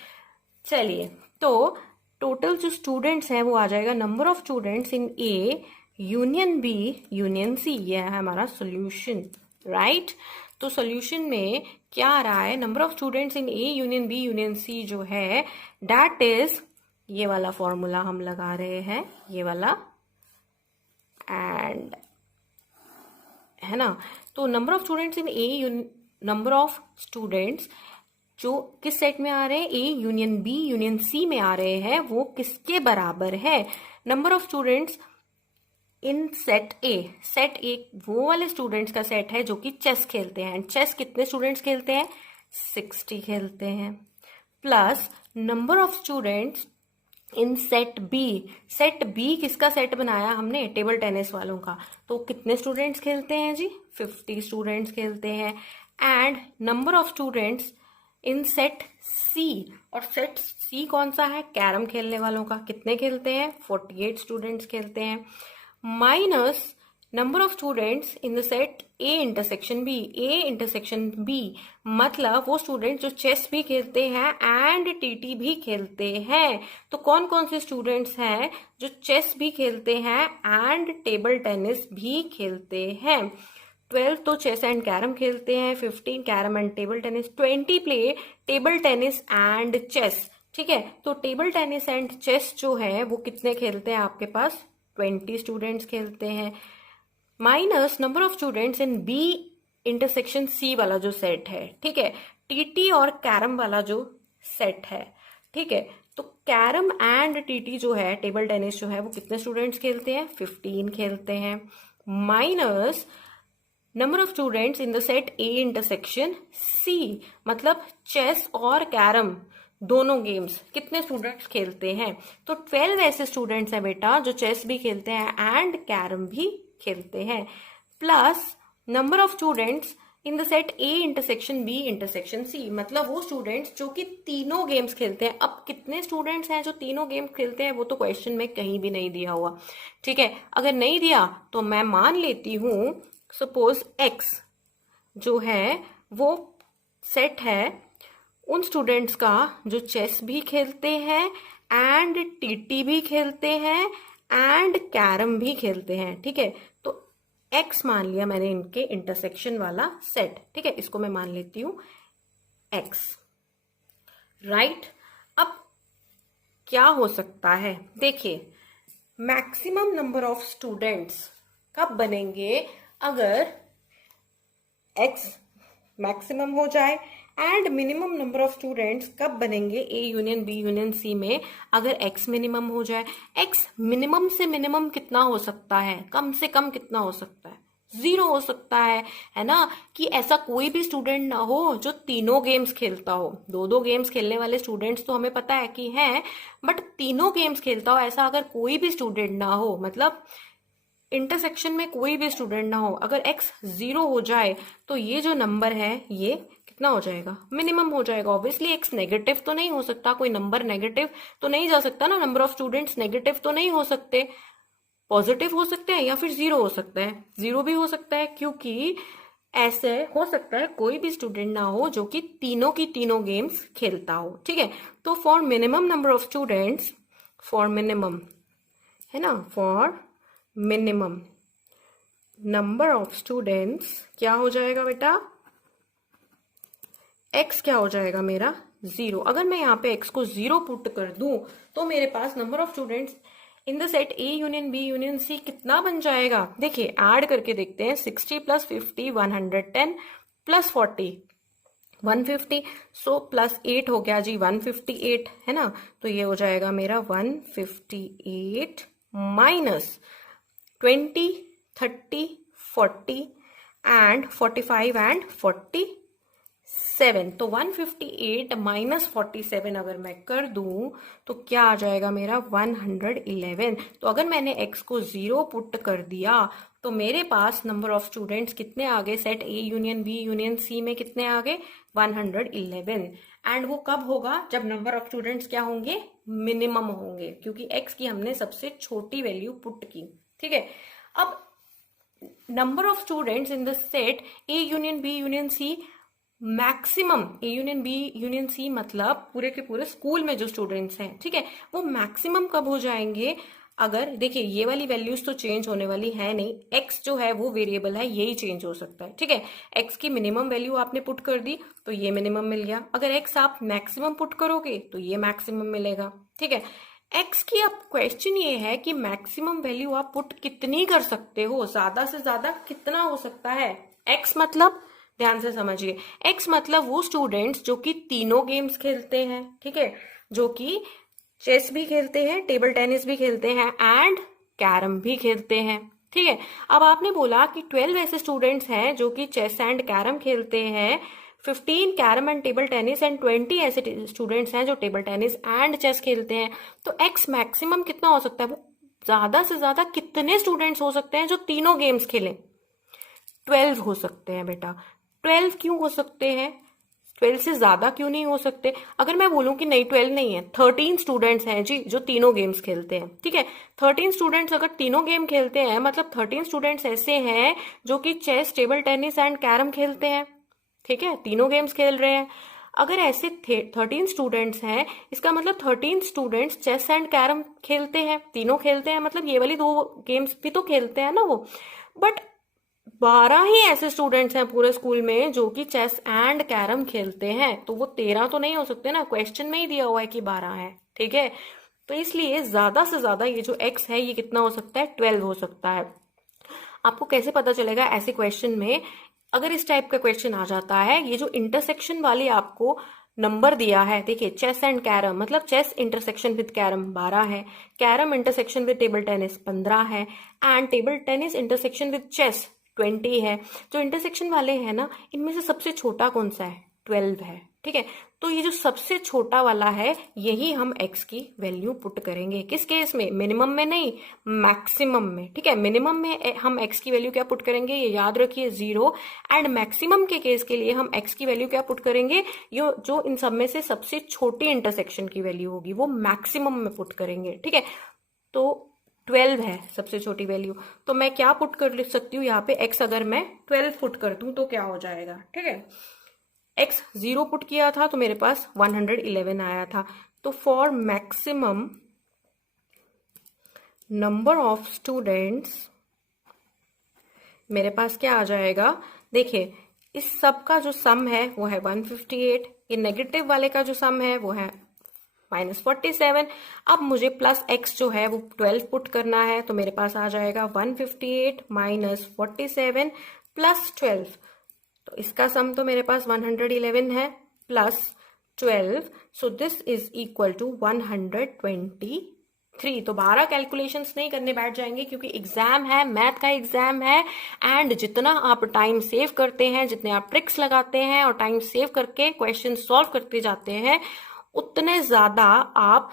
चलिए, तो टोटल जो स्टूडेंट्स हैं वो आ जाएगा number of students in A union B union C. ये है हमारा सोल्यूशन, राइट। तो सोल्यूशन में क्या आ रहा है? Number of students in A union B union C जो है दैट इज, ये वाला फॉर्मूला हम लगा रहे हैं, ये वाला, एंड है ना। तो number of students in A, number of students जो किस सेट में आ रहे हैं? A union B union C में आ रहे हैं, वो किसके बराबर है? Number of students in set A. Set A वो वाले स्टूडेंट्स का सेट है जो कि चेस खेलते हैं। चेस कितने स्टूडेंट्स खेलते हैं? 60 खेलते हैं, plus number of students in set B. Set B किसका सेट बनाया हमने? टेबल टेनिस वालों का। तो कितने स्टूडेंट्स खेलते हैं जी? 50 स्टूडेंट्स खेलते हैं। And number of students in set C, और सेट सी कौन सा है? कैरम खेलने वालों का। कितने खेलते हैं? 48 स्टूडेंट्स खेलते हैं, minus number of students in the set A intersection B. A intersection B मतलब वो स्टूडेंट्स जो चेस भी खेलते हैं एंड टीटी भी खेलते हैं। तो कौन कौन से स्टूडेंट्स हैं जो चेस भी खेलते हैं एंड टेबल टेनिस भी खेलते हैं? 12 तो चेस एंड कैरम खेलते हैं, 15 carrom and table tennis, 20 play table tennis and chess, ठीक है। तो टेबल टेनिस एंड चेस जो है वो कितने खेलते हैं आपके पास? 20 स्टूडेंट्स खेलते हैं, minus number of students in B intersection C वाला जो सेट है, ठीक है। टीटी और कैरम वाला जो सेट है, ठीक है। तो कैरम एंड टीटी जो है, टेबल टेनिस जो है, वो कितने स्टूडेंट्स खेलते हैं? 15 खेलते हैं, minus number of students in the set A intersection C, मतलब चेस और कैरम दोनों गेम्स कितने स्टूडेंट्स खेलते हैं? तो 12 ऐसे स्टूडेंट्स हैं बेटा जो चेस भी खेलते हैं एंड कैरम भी खेलते हैं, plus number of students in the set A intersection B intersection C, मतलब वो स्टूडेंट्स जो कि तीनों गेम्स खेलते हैं। अब कितने स्टूडेंट्स हैं जो तीनों गेम्स खेलते हैं वो तो क्वेश्चन में कहीं भी नहीं दिया हुआ, ठीक है। अगर नहीं दिया तो मैं मान लेती हूं, सपोज एक्स जो है वो सेट है उन स्टूडेंट्स का जो चेस भी खेलते हैं एंड टीटी भी खेलते हैं एंड कैरम भी खेलते हैं, ठीक है। तो एक्स मान लिया मैंने इनके इंटरसेक्शन वाला सेट, ठीक है, इसको मैं मान लेती हूं एक्स, राइट। अब क्या हो सकता है, देखिए मैक्सिमम नंबर ऑफ स्टूडेंट्स कब बनेंगे? अगर x मैक्सिमम हो जाए, and minimum number of students कब बनेंगे? a union b union c में अगर x मिनिमम हो जाए। x मिनिमम से मिनिमम कितना हो सकता है? कम से कम कितना हो सकता है? 0 हो सकता है ना। कि ऐसा कोई भी स्टूडेंट ना हो जो तीनों गेम्स खेलता हो। दो दो गेम्स खेलने वाले स्टूडेंट्स तो हमें पता है कि हैं, बट तीनों गेम्स खेलता हो ऐसा अगर कोई भी स्टूडेंट ना हो, मतलब इंटरसेक्शन में कोई भी स्टूडेंट ना हो, अगर x 0 हो जाए तो ये जो नंबर है ये कितना हो जाएगा? मिनिमम हो जाएगा। ऑब्वियसली x नेगेटिव तो नहीं हो सकता, कोई नंबर नेगेटिव तो नहीं जा सकता ना, नंबर ऑफ स्टूडेंट्स नेगेटिव तो नहीं हो सकते, पॉजिटिव हो सकते हैं या फिर 0 हो सकता है, 0 भी हो सकता है, क्योंकि ऐसे हो सकता है कोई भी स्टूडेंट ना हो जो कि तीनों की तीनों गेम्स खेलता हो, ठीक है। तो for minimum number of students, for minimum है ना, for minimum number of students क्या हो जाएगा बेटा? x क्या हो जाएगा मेरा? 0। अगर मैं यहाँ पे x को 0 पुट कर दूं तो मेरे पास number of students in the set a union b union c कितना बन जाएगा? देखिए ऐड करके देखते हैं, 60 प्लस 50 110 प्लस 40 150, सो प्लस 8 हो गया जी 158, है ना। तो ये हो जाएगा मेरा 158 माइनस 20 30 40 एंड 45 एंड 47, तो 158 माइनस 47 अगर मैं कर दूं तो क्या आ जाएगा मेरा? 111। तो अगर मैंने x को 0 पुट कर दिया तो मेरे पास नंबर ऑफ स्टूडेंट्स कितने आ गए? Set a union b union c में कितने आ गए? 111। एंड वो कब होगा? जब नंबर ऑफ स्टूडेंट्स क्या होंगे? मिनिमम होंगे, क्योंकि x की हमने सबसे छोटी वैल्यू पुट की, ठीक है। अब number of students in the set a union b union c maximum, a union b union c मतलब पूरे के पूरे स्कूल में जो स्टूडेंट्स हैं, ठीक है, वो मैक्सिमम कब हो जाएंगे? अगर देखिए ये वाली वैल्यूज तो चेंज होने वाली है नहीं, x जो है वो वेरिएबल है, यही चेंज हो सकता है, ठीक है। x की मिनिमम वैल्यू आपने पुट कर दी तो ये मिनिमम मिल गया, अगर x आप मैक्सिमम पुट करोगे तो ये मैक्सिमम मिलेगा, ठीक है। x की अब क्वेश्चन ये है कि मैक्सिमम वैल्यू आप पुट कितनी कर सकते हो, ज्यादा से ज्यादा कितना हो सकता है? x मतलब ध्यान से समझिए, x मतलब वो स्टूडेंट्स जो कि तीनों गेम्स खेलते हैं, ठीक है, जो कि चेस भी खेलते हैं, टेबल टेनिस भी खेलते हैं एंड कैरम भी खेलते हैं, ठीक है। अब आपने बोला कि 12 ऐसे स्टूडेंट्स हैं जो कि चेस एंड कैरम खेलते हैं, 15 carrom and table tennis and 20 ऐसे स्टूडेंट्स हैं जो टेबल टेनिस एंड चेस खेलते हैं। तो x मैक्सिमम कितना हो सकता है? वो ज्यादा से ज्यादा कितने स्टूडेंट्स हो सकते हैं जो तीनों गेम्स खेलें? 12 हो सकते हैं बेटा। 12 क्यों हो सकते हैं? 12 से ज्यादा क्यों नहीं हो सकते? अगर मैं बोलूं कि नहीं 12 नहीं है, 13 स्टूडेंट्स हैं जी जो तीनों गेम्स खेलते हैं, ठीक है। 13 स्टूडेंट्स अगर तीनों गेम खेलते हैं मतलब 13 स्टूडेंट्स ऐसे हैं जो कि chess table tennis and carrom खेलते हैं, ठीक है, तीनों गेम्स खेल रहे हैं। अगर ऐसे 13 स्टूडेंट्स हैं इसका मतलब 13 स्टूडेंट्स चेस एंड कैरम खेलते हैं, तीनों खेलते हैं, मतलब ये वाली दो गेम्स भी तो खेलते हैं ना वो। बट 12 ही ऐसे स्टूडेंट्स हैं पूरे स्कूल में जो कि चेस एंड कैरम खेलते हैं, तो वो 13 तो नहीं हो सकते ना, क्वेश्चन में ही दिया हुआ है कि 12 है, ठीक है। तो इसलिए ज्यादा से ज्यादा ये जो x है ये कितना हो सकता है? 12 हो सकता है। आपको कैसे पता चलेगा ऐसे क्वेश्चन में? अगर इस टाइप का क्वेश्चन आ जाता है, ये जो इंटरसेक्शन वाली आपको नंबर दिया है, देखिए चेस एंड कैरम, मतलब चेस इंटरसेक्शन विद कैरम 12 है, carrom intersection with table tennis 15 है, and table tennis intersection with chess 20 है। जो इंटरसेक्शन वाले हैं ना, इनमें से सबसे छोटा कौन सा है? 12 है, ठीक है। तो ये जो सबसे छोटा वाला है, यही हम x की वैल्यू पुट करेंगे। किस केस में? मिनिमम में नहीं, मैक्सिमम में, ठीक है। मिनिमम में हम x की वैल्यू क्या पुट करेंगे, ये याद रखिए 0, एंड मैक्सिमम के केस के लिए हम x की वैल्यू क्या पुट करेंगे, यो जो इन सब में से सबसे छोटी इंटरसेक्शन की वैल्यू होगी वो मैक्सिमम में पुट करेंगे, ठीक है। तो 12 है सबसे छोटी वैल्यू, तो मैं क्या पुट कर सकती हूँ यहाँ पे, x अगर मैं 12 पुट कर दूं तो क्या हो जाएगा, ठीक है। x 0 पुट किया था तो मेरे पास 111 आया था। तो for maximum number of students मेरे पास क्या आ जाएगा, देखिए इस सब का जो सम है वो है 158, ये नेगेटिव वाले का जो सम है वो है -47। अब मुझे प्लस x जो है वो 12 पुट करना है, तो मेरे पास आ जाएगा 158 -47 प्लस 12। तो इसका सम तो मेरे पास 111 है plus 12, so this is equal to 123। तो 12 कैलकुलेशंस नहीं करने बैठ जाएंगे, क्योंकि एग्जाम है, मैथ का एग्जाम है, एंड जितना आप टाइम सेव करते हैं, जितने आप ट्रिक्स लगाते हैं और टाइम सेव करके क्वेश्चन सॉल्व करते जाते हैं, उतने ज्यादा आप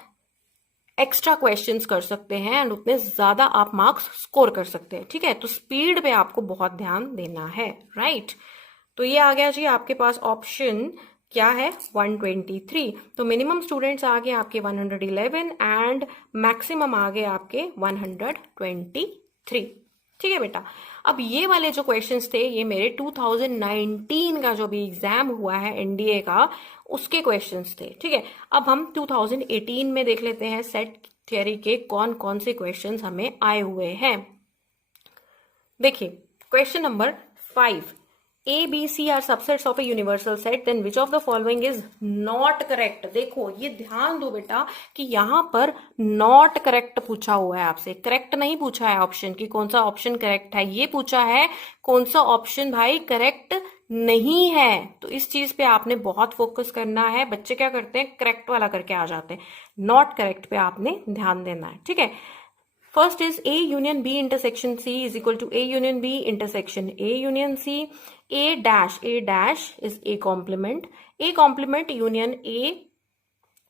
एक्स्ट्रा क्वेश्चंस कर सकते हैं एंड उतने ज्यादा आप मार्क्स स्कोर कर सकते हैं, ठीक है। तो स्पीड पे आपको बहुत ध्यान देना है, राइट। तो ये आ गया जी आपके पास ऑप्शन क्या है, 123। तो मिनिमम स्टूडेंट्स आ गए आपके 111 एंड मैक्सिमम आ गए आपके 123, ठीक है बेटा। अब ये वाले जो क्वेश्चंस थे, ये मेरे 2019 का जो भी एग्जाम हुआ है एनडीए का, उसके क्वेश्चंस थे, ठीक है। अब हम 2018 में देख लेते हैं सेट थ्योरी के कौन कौन से क्वेश्चंस हमें आए हुए हैं। देखिए question number 5, A, B, C are subsets of a universal set, then which of the following is not correct। देखो ये ध्यान दो बेटा कि यहाँ पर not correct पूछा हुआ है आपसे, करेक्ट नहीं पूछा है ऑप्शन की कौन सा ऑप्शन करेक्ट है, ये पूछा है कौन सा ऑप्शन भाई करेक्ट नहीं है। तो इस चीज पे आपने बहुत फोकस करना है। बच्चे क्या करते हैं, करेक्ट वाला करके आ जाते हैं, नॉट करेक्ट पे आपने ध्यान देना है, ठीक है। First is A union B intersection C is equal to A union B intersection A union C. A dash is A complement. A complement union A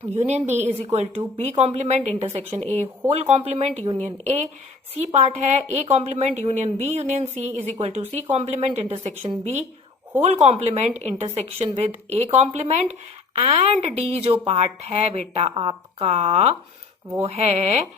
union B is equal to B complement intersection A whole complement union A. C part है A complement union B union C is equal to C complement intersection B whole complement intersection with A complement. And D जो part है बेटा आपका वो है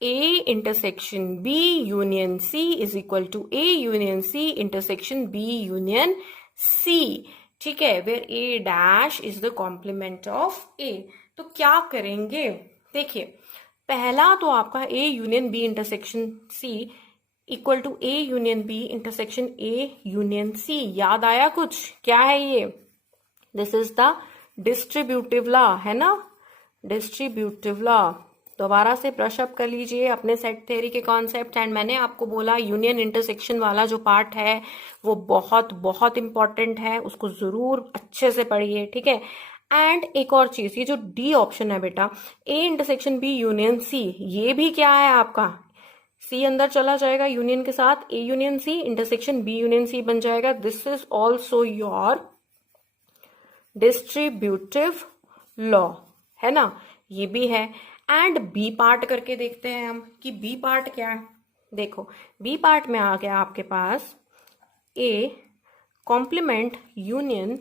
A intersection B union C is equal to A union C intersection B union C, ठीक है, where A dash is the complement of A। तो क्या करेंगे, देखिए पहला तो आपका A union B intersection C equal to A union B intersection A union C, याद आया कुछ, क्या है ये, this is the distributive law, है ना, डिस्ट्रीब्यूटिव लॉ। दोबारा से ब्रश अप कर लीजिए अपने सेट थ्योरी के कॉन्सेप्ट। एंड मैंने आपको बोला यूनियन इंटरसेक्शन वाला जो पार्ट है वो बहुत बहुत इंपॉर्टेंट है, उसको जरूर अच्छे से पढ़िए, ठीक है। एंड एक और चीज, ये जो डी ऑप्शन है बेटा, A intersection B union C, ये भी क्या है आपका, सी अंदर चला जाएगा यूनियन के साथ, A union C intersection B union C बन जाएगा। This is also your distributive law, है ना, ये भी है। एंड बी पार्ट करके देखते हैं हम कि बी पार्ट क्या है। देखो बी पार्ट में आ गया आपके पास A complement union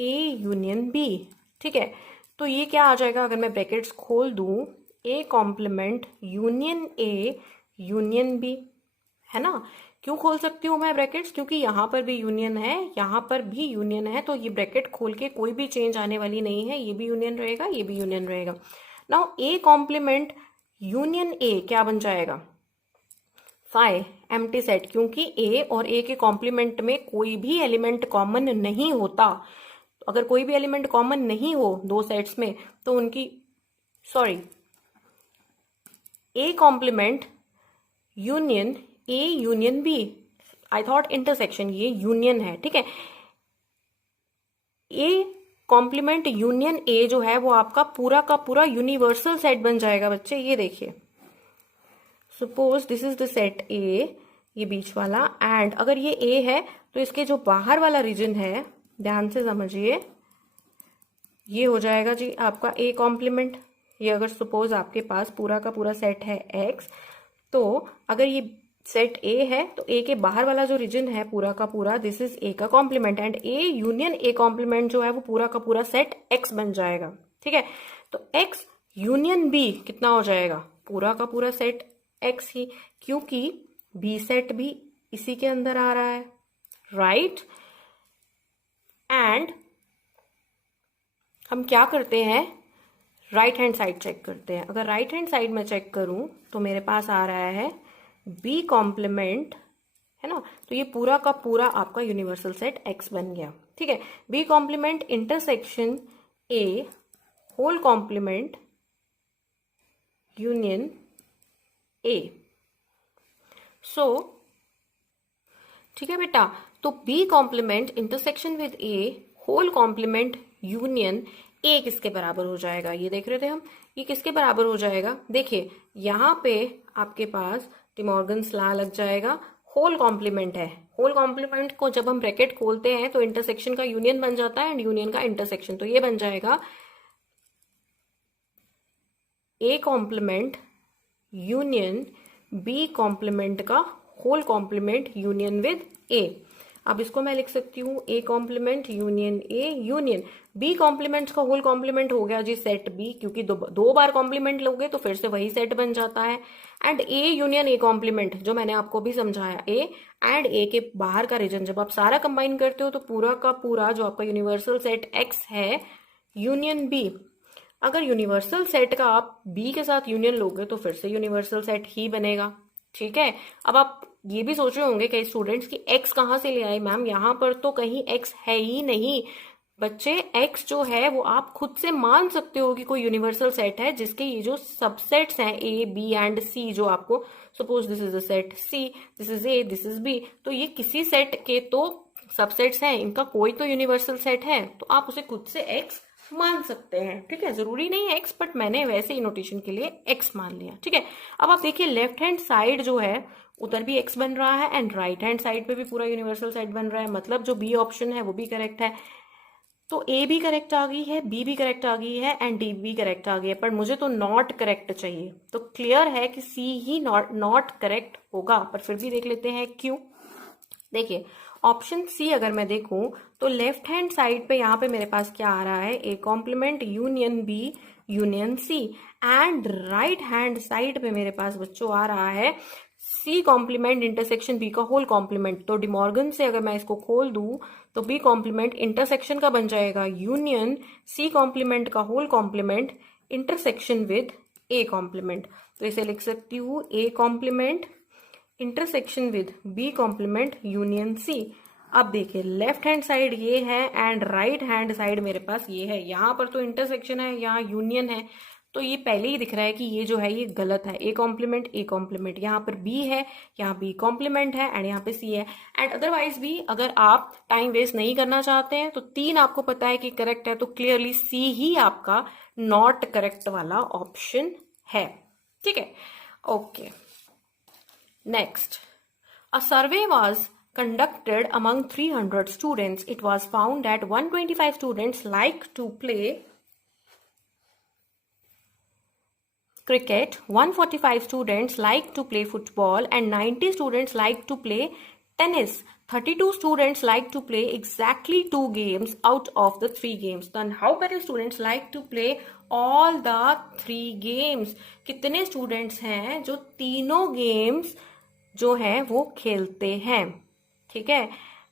A union B, ठीक है। तो ये क्या आ जाएगा, अगर मैं ब्रैकेट्स खोल दूं, A complement union A union B, है ना। क्यों खोल सकती हूँ मैं ब्रैकेट्स, क्योंकि यहाँ पर भी यूनियन है, यहाँ पर भी यूनियन है, तो ये ब्रैकेट खोल के कोई भी चेंज आने वाली नहीं है, ये भी यूनियन रहेगा, ये भी यूनियन रहेगा। Now A complement union A क्या बन जाएगा, फाई एम्प्टी सेट, क्योंकि ए और ए के कॉम्प्लीमेंट में कोई भी एलिमेंट कॉमन नहीं होता। अगर कोई भी एलिमेंट कॉमन नहीं हो दो सेट्स में तो उनकी A complement union A union B, I thought intersection, ये यूनियन है, ठीक है। ए कॉम्प्लीमेंट यूनियन ए जो है वो आपका पूरा का पूरा यूनिवर्सल सेट बन जाएगा बच्चे। ये देखिए, suppose this is the set ए, ये बीच वाला, एंड अगर ये ए है तो इसके जो बाहर वाला रीजन है, ध्यान से समझिए, ये हो जाएगा जी आपका ए कॉम्प्लीमेंट। ये अगर सपोज आपके पास पूरा का पूरा सेट है एक्स, तो अगर ये सेट ए है तो ए के बाहर वाला जो रीजन है पूरा का पूरा, दिस इज ए का complement, and A union A complement जो है वो पूरा का पूरा सेट एक्स बन जाएगा। ठीक है, तो एक्स यूनियन बी कितना हो जाएगा, पूरा का पूरा सेट एक्स ही, क्योंकि बी सेट भी इसी के अंदर आ रहा है, राइट। एंड हम क्या करते हैं, राइट हैंड साइड चेक करते हैं। अगर राइट हैंड साइड में चेक करूं तो मेरे पास आ रहा है बी कॉम्प्लीमेंट, है ना, तो ये पूरा का पूरा आपका यूनिवर्सल सेट एक्स बन गया। ठीक है, B complement intersection A whole complement union A. So ठीक है बेटा, तो B complement intersection with A whole complement union A किसके बराबर हो जाएगा, ये देख रहे थे हम, ये किसके बराबर हो जाएगा। देखिए यहां पे आपके पास डिमॉर्गन्स लॉ लग जाएगा, होल कॉम्प्लीमेंट है, होल कॉम्प्लीमेंट को जब हम ब्रैकेट खोलते हैं तो इंटरसेक्शन का यूनियन बन जाता है, एंड यूनियन का इंटरसेक्शन, तो ये बन जाएगा A complement union B complement का whole complement union with A. अब इसको मैं लिख सकती हूँ A complement union A union B complement का होल कॉम्प्लीमेंट हो गया जी सेट बी, क्योंकि दो बार कॉम्प्लीमेंट लोगे तो फिर से वही सेट बन जाता है। And A union A complement जो मैंने आपको भी समझाया, ए एंड ए के बाहर का रीजन जब आप सारा कंबाइन करते हो तो पूरा का पूरा जो आपका यूनिवर्सल सेट एक्स है यूनियन बी। अगर यूनिवर्सल सेट का आप बी के साथ यूनियन लोगे तो फिर से यूनिवर्सल सेट ही बनेगा। ठीक है, अब आप ये भी सोच रहे होंगे कई स्टूडेंट्स की एक्स कहाँ से ले आए मैम, यहाँ पर तो कहीं एक्स है ही नहीं। बच्चे एक्स जो है वो आप खुद से मान सकते हो कि कोई यूनिवर्सल सेट है जिसके ये जो सबसेट्स हैं ए बी एंड सी, जो आपको suppose this is a set C, this is A, this is B, तो ये किसी सेट के तो सबसेट्स हैं, इनका कोई तो यूनिवर्सल सेट है, तो आप उसे खुद से एक्स मान सकते हैं। ठीक है, जरूरी नहीं है एक्स, बट मैंने वैसे ही नोटेशन के लिए एक्स मान लिया। ठीक है, अब आप देखिए लेफ्ट हैंड साइड जो है उधर भी एक्स बन रहा है, एंड राइट हैंड साइड पे भी पूरा यूनिवर्सल सेट बन रहा है, मतलब जो बी ऑप्शन है वो भी करेक्ट है। तो ए भी करेक्ट आ गई है, बी भी करेक्ट आ गई है, एंड डी भी करेक्ट आ गई है, पर मुझे तो नॉट करेक्ट चाहिए। तो क्लियर है कि सी ही नॉट करेक्ट होगा, पर फिर भी देख लेते हैं क्यों। देखिए ऑप्शन सी अगर मैं देखूं तो लेफ्ट हैंड साइड पे यहाँ पे मेरे पास क्या आ रहा है, A complement union B union C, and right hand side पे मेरे पास बच्चों आ रहा है सी कॉम्प्लीमेंट इंटरसेक्शन बी का होल कॉम्प्लीमेंट। तो डिमॉर्गन से अगर मैं इसको खोल दूं तो बी कॉम्प्लीमेंट इंटरसेक्शन का बन जाएगा यूनियन सी कॉम्प्लीमेंट का whole complement intersection with A complement. तो इसे लिख सकती हूँ A complement intersection with B complement union C. अब देखिए लेफ्ट हैंड साइड ये है एंड राइट हैंड साइड मेरे पास ये है, यहाँ पर तो इंटरसेक्शन है, यहाँ यूनियन है, तो ये पहले ही दिख रहा है कि ये जो है ये गलत है। ए कॉम्प्लीमेंट, यहाँ पर बी है, यहाँ बी कॉम्प्लीमेंट है, एंड यहाँ पे सी है। एंड अदरवाइज भी अगर आप टाइम वेस्ट नहीं करना चाहते हैं तो तीन आपको पता है कि करेक्ट है, तो क्लियरली सी ही आपका नॉट करेक्ट वाला ऑप्शन है। ठीक है, okay. Next, a survey was conducted among 300 students. It was found that 125 students like to play cricket, 145 students like to play football, and 90 students like to play tennis. 32 students like to play exactly 2 games out of the 3 games. Then how many students like to play all the 3 games? कितने students हैं जो तीनों games जो है वो खेलते हैं। ठीक है,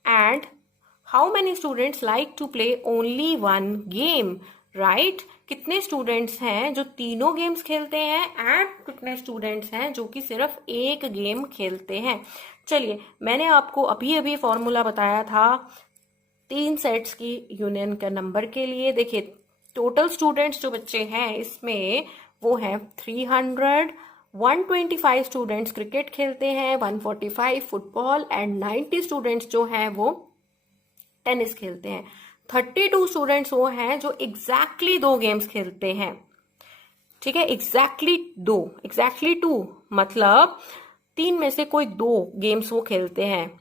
and how many students like to play only 1 game, right. कितने स्टूडेंट्स हैं जो तीनों गेम्स खेलते हैं, एंड कितने स्टूडेंट्स हैं जो कि सिर्फ एक गेम खेलते हैं। चलिए मैंने आपको अभी अभी फॉर्मूला बताया था 3 सेट्स की यूनियन का नंबर के लिए। देखिए टोटल स्टूडेंट्स जो बच्चे हैं इसमें वो है 300, 125 स्टूडेंट्स क्रिकेट खेलते हैं, 145 फुटबॉल, एंड 90 स्टूडेंट्स जो हैं वो टेनिस खेलते हैं। 32 स्टूडेंट्स वो हैं जो एग्जैक्टली 2 गेम्स खेलते हैं, ठीक है, एग्जैक्टली 2 मतलब 3 में से कोई 2 गेम्स वो खेलते हैं,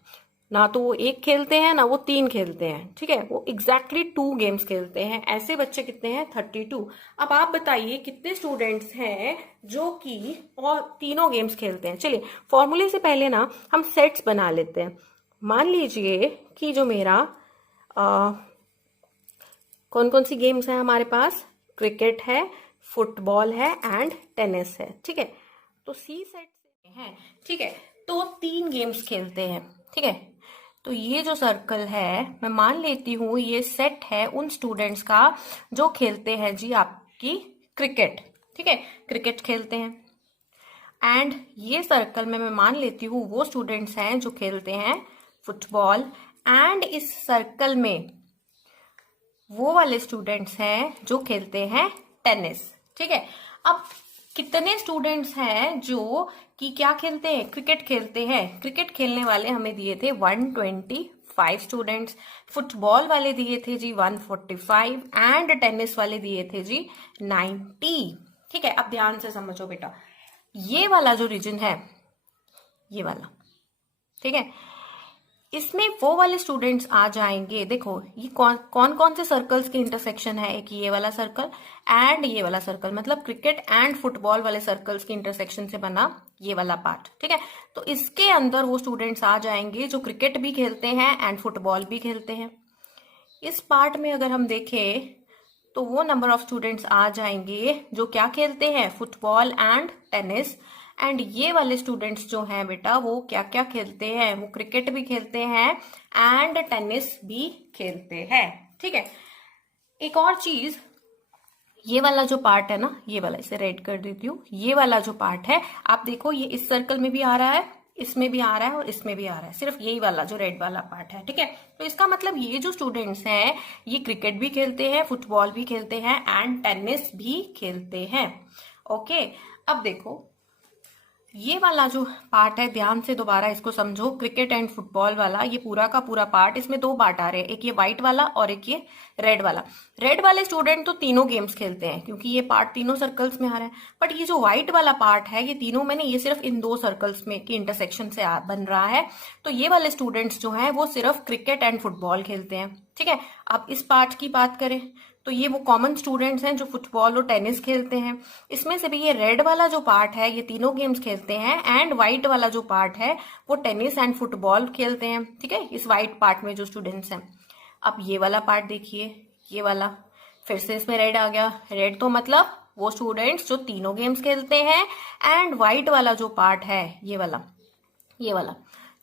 ना तो वो 1 खेलते हैं ना वो 3 खेलते हैं, ठीक है, वो एग्जैक्टली 2 गेम्स खेलते हैं। ऐसे बच्चे कितने हैं? 32। अब आप बताइए कितने स्टूडेंट्स हैं जो कि और तीनों गेम्स खेलते हैं। चलिए फॉर्मूले से पहले ना हम सेट्स बना लेते हैं। मान लीजिए कि जो मेरा कौन कौन सी गेम्स है हमारे पास, क्रिकेट है, फुटबॉल है एंड टेनिस है, ठीक है, तो सी सेट है, ठीक है, तो 3 गेम्स खेलते हैं, ठीक है, तो ये जो सर्कल है मैं मान लेती हूँ ये सेट है उन स्टूडेंट्स का जो खेलते हैं जी आपकी क्रिकेट, ठीक है, क्रिकेट खेलते हैं। एंड ये सर्कल में मैं मान लेती हूँ वो स्टूडेंट्स हैं जो खेलते हैं फुटबॉल, एंड इस सर्कल में वो वाले स्टूडेंट्स हैं जो खेलते हैं टेनिस, ठीक है। अब कितने स्टूडेंट्स हैं जो कि क्या खेलते हैं? क्रिकेट खेलते हैं। क्रिकेट खेलने वाले हमें दिए थे 125 स्टूडेंट्स, फुटबॉल वाले दिए थे जी 145 एंड टेनिस वाले दिए थे जी 90, ठीक है। अब ध्यान से समझो बेटा, ये वाला जो रीजन है, ये वाला, ठीक है, इसमें वो वाले स्टूडेंट्स आ जाएंगे। देखो ये कौन कौन से सर्कल्स के इंटरसेक्शन है, एक ये वाला सर्कल एंड ये वाला सर्कल, मतलब क्रिकेट एंड फुटबॉल वाले सर्कल्स के इंटरसेक्शन से बना ये वाला पार्ट, ठीक है। तो इसके अंदर वो स्टूडेंट्स आ जाएंगे जो क्रिकेट भी खेलते हैं एंड फुटबॉल भी खेलते हैं। इस पार्ट में अगर हम देखें तो वो नंबर ऑफ स्टूडेंट्स आ जाएंगे जो क्या खेलते हैं, फुटबॉल एंड टेनिस। एंड ये वाले स्टूडेंट्स जो हैं बेटा वो क्या क्या खेलते हैं, वो क्रिकेट भी खेलते हैं एंड टेनिस भी खेलते हैं, ठीक है। एक और चीज, ये वाला जो पार्ट है ना, ये वाला, इसे रेड कर देती हूँ, ये वाला जो पार्ट है आप देखो ये इस सर्कल में भी आ रहा है, इसमें भी आ रहा है और इसमें भी आ रहा है, सिर्फ यही वाला जो रेड वाला पार्ट है, ठीक है। तो इसका मतलब ये जो स्टूडेंट्स हैं ये क्रिकेट भी खेलते हैं, फुटबॉल भी खेलते हैं एंड टेनिस भी खेलते हैं, ओके। अब देखो ये वाला जो पार्ट है, ध्यान से दोबारा इसको समझो, क्रिकेट एंड फुटबॉल वाला ये पूरा का पूरा पार्ट, इसमें 2 पार्ट आ रहे हैं, एक ये व्हाइट वाला और एक ये रेड वाला। रेड वाले स्टूडेंट तो तीनों गेम्स खेलते हैं क्योंकि ये पार्ट तीनों सर्कल्स में आ रहा है, बट ये जो व्हाइट वाला पार्ट है ये तीनों में नहीं, ये सिर्फ इन 2 सर्कल्स में की इंटरसेक्शन से बन रहा है। तो ये वाले स्टूडेंट्स जो है वो सिर्फ क्रिकेट एंड फुटबॉल खेलते हैं, ठीक है। अब इस पार्ट की बात करें तो ये वो कॉमन स्टूडेंट्स हैं जो फुटबॉल और टेनिस खेलते हैं। इसमें से भी ये रेड वाला जो पार्ट है ये तीनों गेम्स खेलते हैं एंड व्हाइट वाला जो पार्ट है वो टेनिस एंड फुटबॉल खेलते हैं, ठीक है, इस व्हाइट पार्ट में जो स्टूडेंट्स हैं। अब ये वाला पार्ट देखिए, ये वाला फिर से इसमें रेड आ गया, रेड तो मतलब वो स्टूडेंट्स जो तीनों गेम्स खेलते हैं एंड व्हाइट वाला जो पार्ट है ये वाला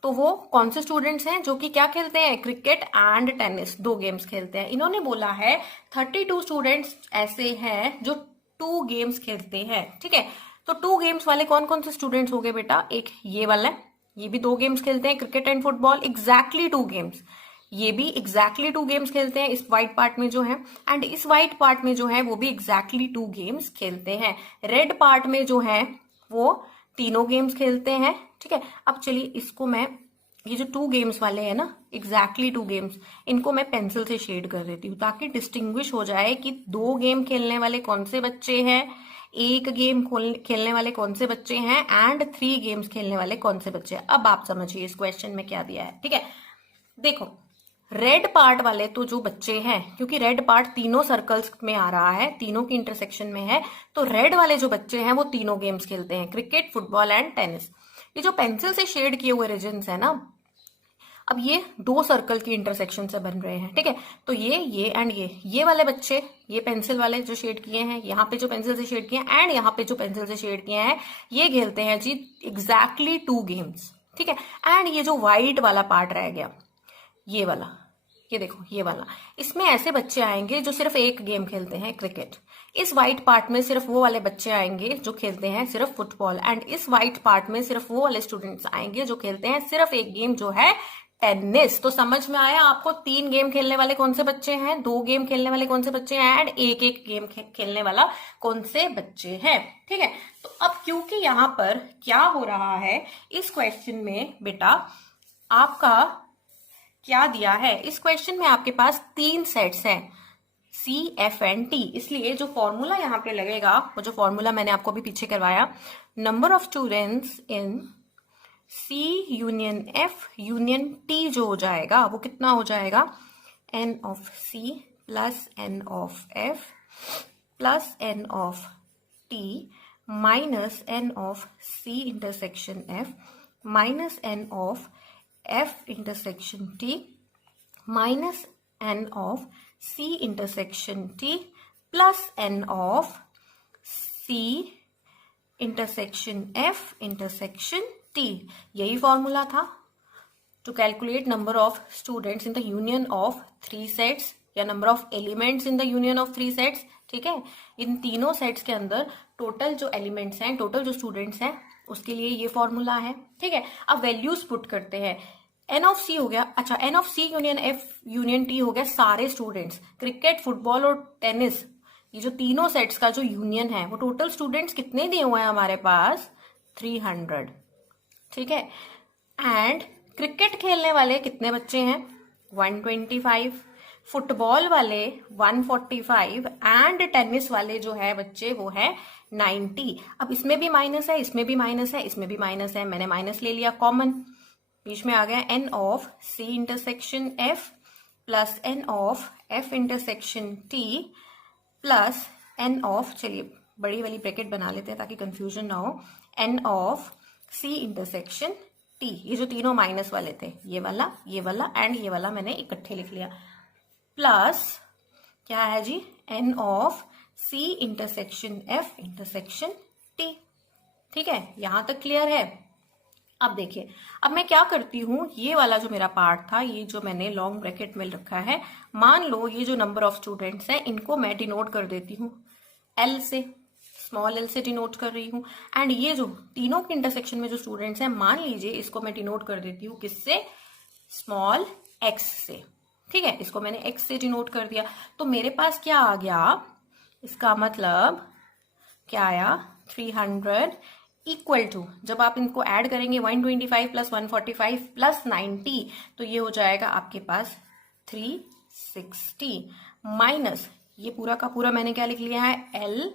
तो वो कौन से स्टूडेंट्स हैं जो कि क्या खेलते हैं, क्रिकेट एंड टेनिस 2 गेम्स खेलते हैं। इन्होंने बोला है 32 स्टूडेंट्स ऐसे हैं जो 2 गेम्स खेलते हैं, ठीक है। तो 2 गेम्स वाले कौन कौन से स्टूडेंट्स हो गए बेटा, एक ये वाला है, ये भी 2 गेम्स खेलते हैं, cricket and football, exactly 2 games, ये भी एग्जैक्टली 2 गेम्स खेलते हैं इस व्हाइट पार्ट में जो है, एंड इस व्हाइट पार्ट में जो है वो भी एग्जैक्टली 2 गेम्स खेलते हैं। रेड पार्ट में जो है वो तीनों गेम्स खेलते हैं, ठीक है। अब चलिए इसको मैं, ये जो 2 गेम्स वाले हैं ना, एग्जैक्टली 2 गेम्स, इनको मैं पेंसिल से शेड कर देती हूँ ताकि डिस्टिंग्विश हो जाए कि 2 गेम खेलने वाले कौन से बच्चे हैं, 1 गेम खेलने वाले कौन से बच्चे हैं एंड 3 गेम्स खेलने वाले कौन से बच्चे हैं। अब आप समझिए इस क्वेश्चन में क्या दिया है, ठीक है। देखो रेड पार्ट वाले तो जो बच्चे हैं, क्योंकि रेड पार्ट तीनों सर्कल्स में आ रहा है, तीनों की इंटरसेक्शन में है, तो रेड वाले जो बच्चे हैं वो तीनों गेम्स खेलते हैं, क्रिकेट, फुटबॉल एंड टेनिस। ये जो पेंसिल से शेड किए हुए रीजन्स है ना, अब ये 2 सर्कल की इंटरसेक्शन से बन रहे हैं, ठीक है। तो ये एंड ये वाले बच्चे, ये पेंसिल वाले जो शेड किए हैं, यहाँ पे जो पेंसिल से शेड किए हैं एंड यहाँ पे जो पेंसिल से शेड किए हैं, ये खेलते हैं जी एग्जैक्टली 2 गेम्स, ठीक है। एंड ये जो व्हाइट वाला पार्ट रह गया, ये वाला, ये देखो ये वाला, इसमें ऐसे बच्चे आएंगे जो सिर्फ 1 गेम खेलते हैं, क्रिकेट। इस व्हाइट पार्ट में सिर्फ वो वाले बच्चे आएंगे जो खेलते हैं सिर्फ फुटबॉल, एंड इस व्हाइट पार्ट में सिर्फ वो वाले स्टूडेंट्स आएंगे जो खेलते हैं सिर्फ 1 गेम जो है टेनिस। तो समझ में आया आपको 3 गेम खेलने वाले कौन से बच्चे हैं, 2 गेम खेलने वाले कौन से बच्चे हैं एंड 1 गेम खेलने वाला कौन से बच्चे हैं, ठीक है। तो अब क्योंकि यहाँ पर क्या हो रहा है इस क्वेश्चन में बेटा, आपका क्या दिया है, इस क्वेश्चन में आपके पास 3 सेट्स हैं C, F एंड T, इसलिए जो फॉर्मूला यहाँ पे लगेगा, वो जो फॉर्मूला मैंने आपको भी पीछे करवाया, number of students in C union F union T जो हो जाएगा वो कितना हो जाएगा, N of C plus N of F plus N of T minus N of C intersection F minus N of F intersection T minus N of C intersection T plus N of C intersection F intersection T। यही फॉर्मूला था to calculate number of students in the union of 3 sets या number of elements in the union of 3 sets. ठीक है, इन तीनों सेट्स के अंदर टोटल जो एलिमेंट्स हैं, टोटल जो स्टूडेंट्स हैं, उसके लिए ये फॉर्मूला है। ठीक है, अब वैल्यूज पुट करते हैं। एन ऑफ सी हो गया, अच्छा N of C union F union T हो गया सारे स्टूडेंट्स, क्रिकेट फुटबॉल और टेनिस, ये जो तीनों सेट्स का जो यूनियन है वो टोटल स्टूडेंट्स कितने दिए हुए हैं हमारे पास, 300। ठीक है, एंड क्रिकेट खेलने वाले कितने बच्चे हैं, 125, फुटबॉल वाले 145 एंड टेनिस वाले जो है बच्चे वो है 90। अब इसमें भी माइनस है, इसमें भी माइनस है, इसमें भी माइनस है, मैंने माइनस ले लिया कॉमन, बीच में आ गया N of C intersection F plus N of F intersection T plus N of, चलिए बड़ी वाली ब्रैकेट बना लेते हैं ताकि कंफ्यूजन ना हो, N of C intersection T. ये जो तीनों माइनस वाले थे, ये वाला एंड ये वाला मैंने इकट्ठे लिख लिया, प्लस क्या है जी, N of C intersection F intersection T. ठीक है, यहां तक क्लियर है। अब देखिए, अब मैं क्या करती हूं, ये वाला जो मेरा पार्ट था, ये जो मैंने लॉन्ग ब्रैकेट में रखा है, मान लो ये जो नंबर ऑफ स्टूडेंट्स हैं इनको मैं डिनोट कर देती हूँ एल से, स्मॉल एल से डिनोट कर रही हूँ, एंड ये जो तीनों के इंटरसेक्शन में जो स्टूडेंट्स हैं, मान लीजिए इसको मैं डिनोट कर देती हूँ किससे, स्मॉल एक्स से। ठीक है, इसको मैंने एक्स से डिनोट कर दिया, तो मेरे पास क्या आ गया, इसका मतलब क्या आया, 300 इक्वल टू, जब आप इनको ऐड करेंगे 125 प्लस 145 प्लस 90, तो ये हो जाएगा आपके पास 360 माइनस ये पूरा का पूरा मैंने क्या लिख लिया है, L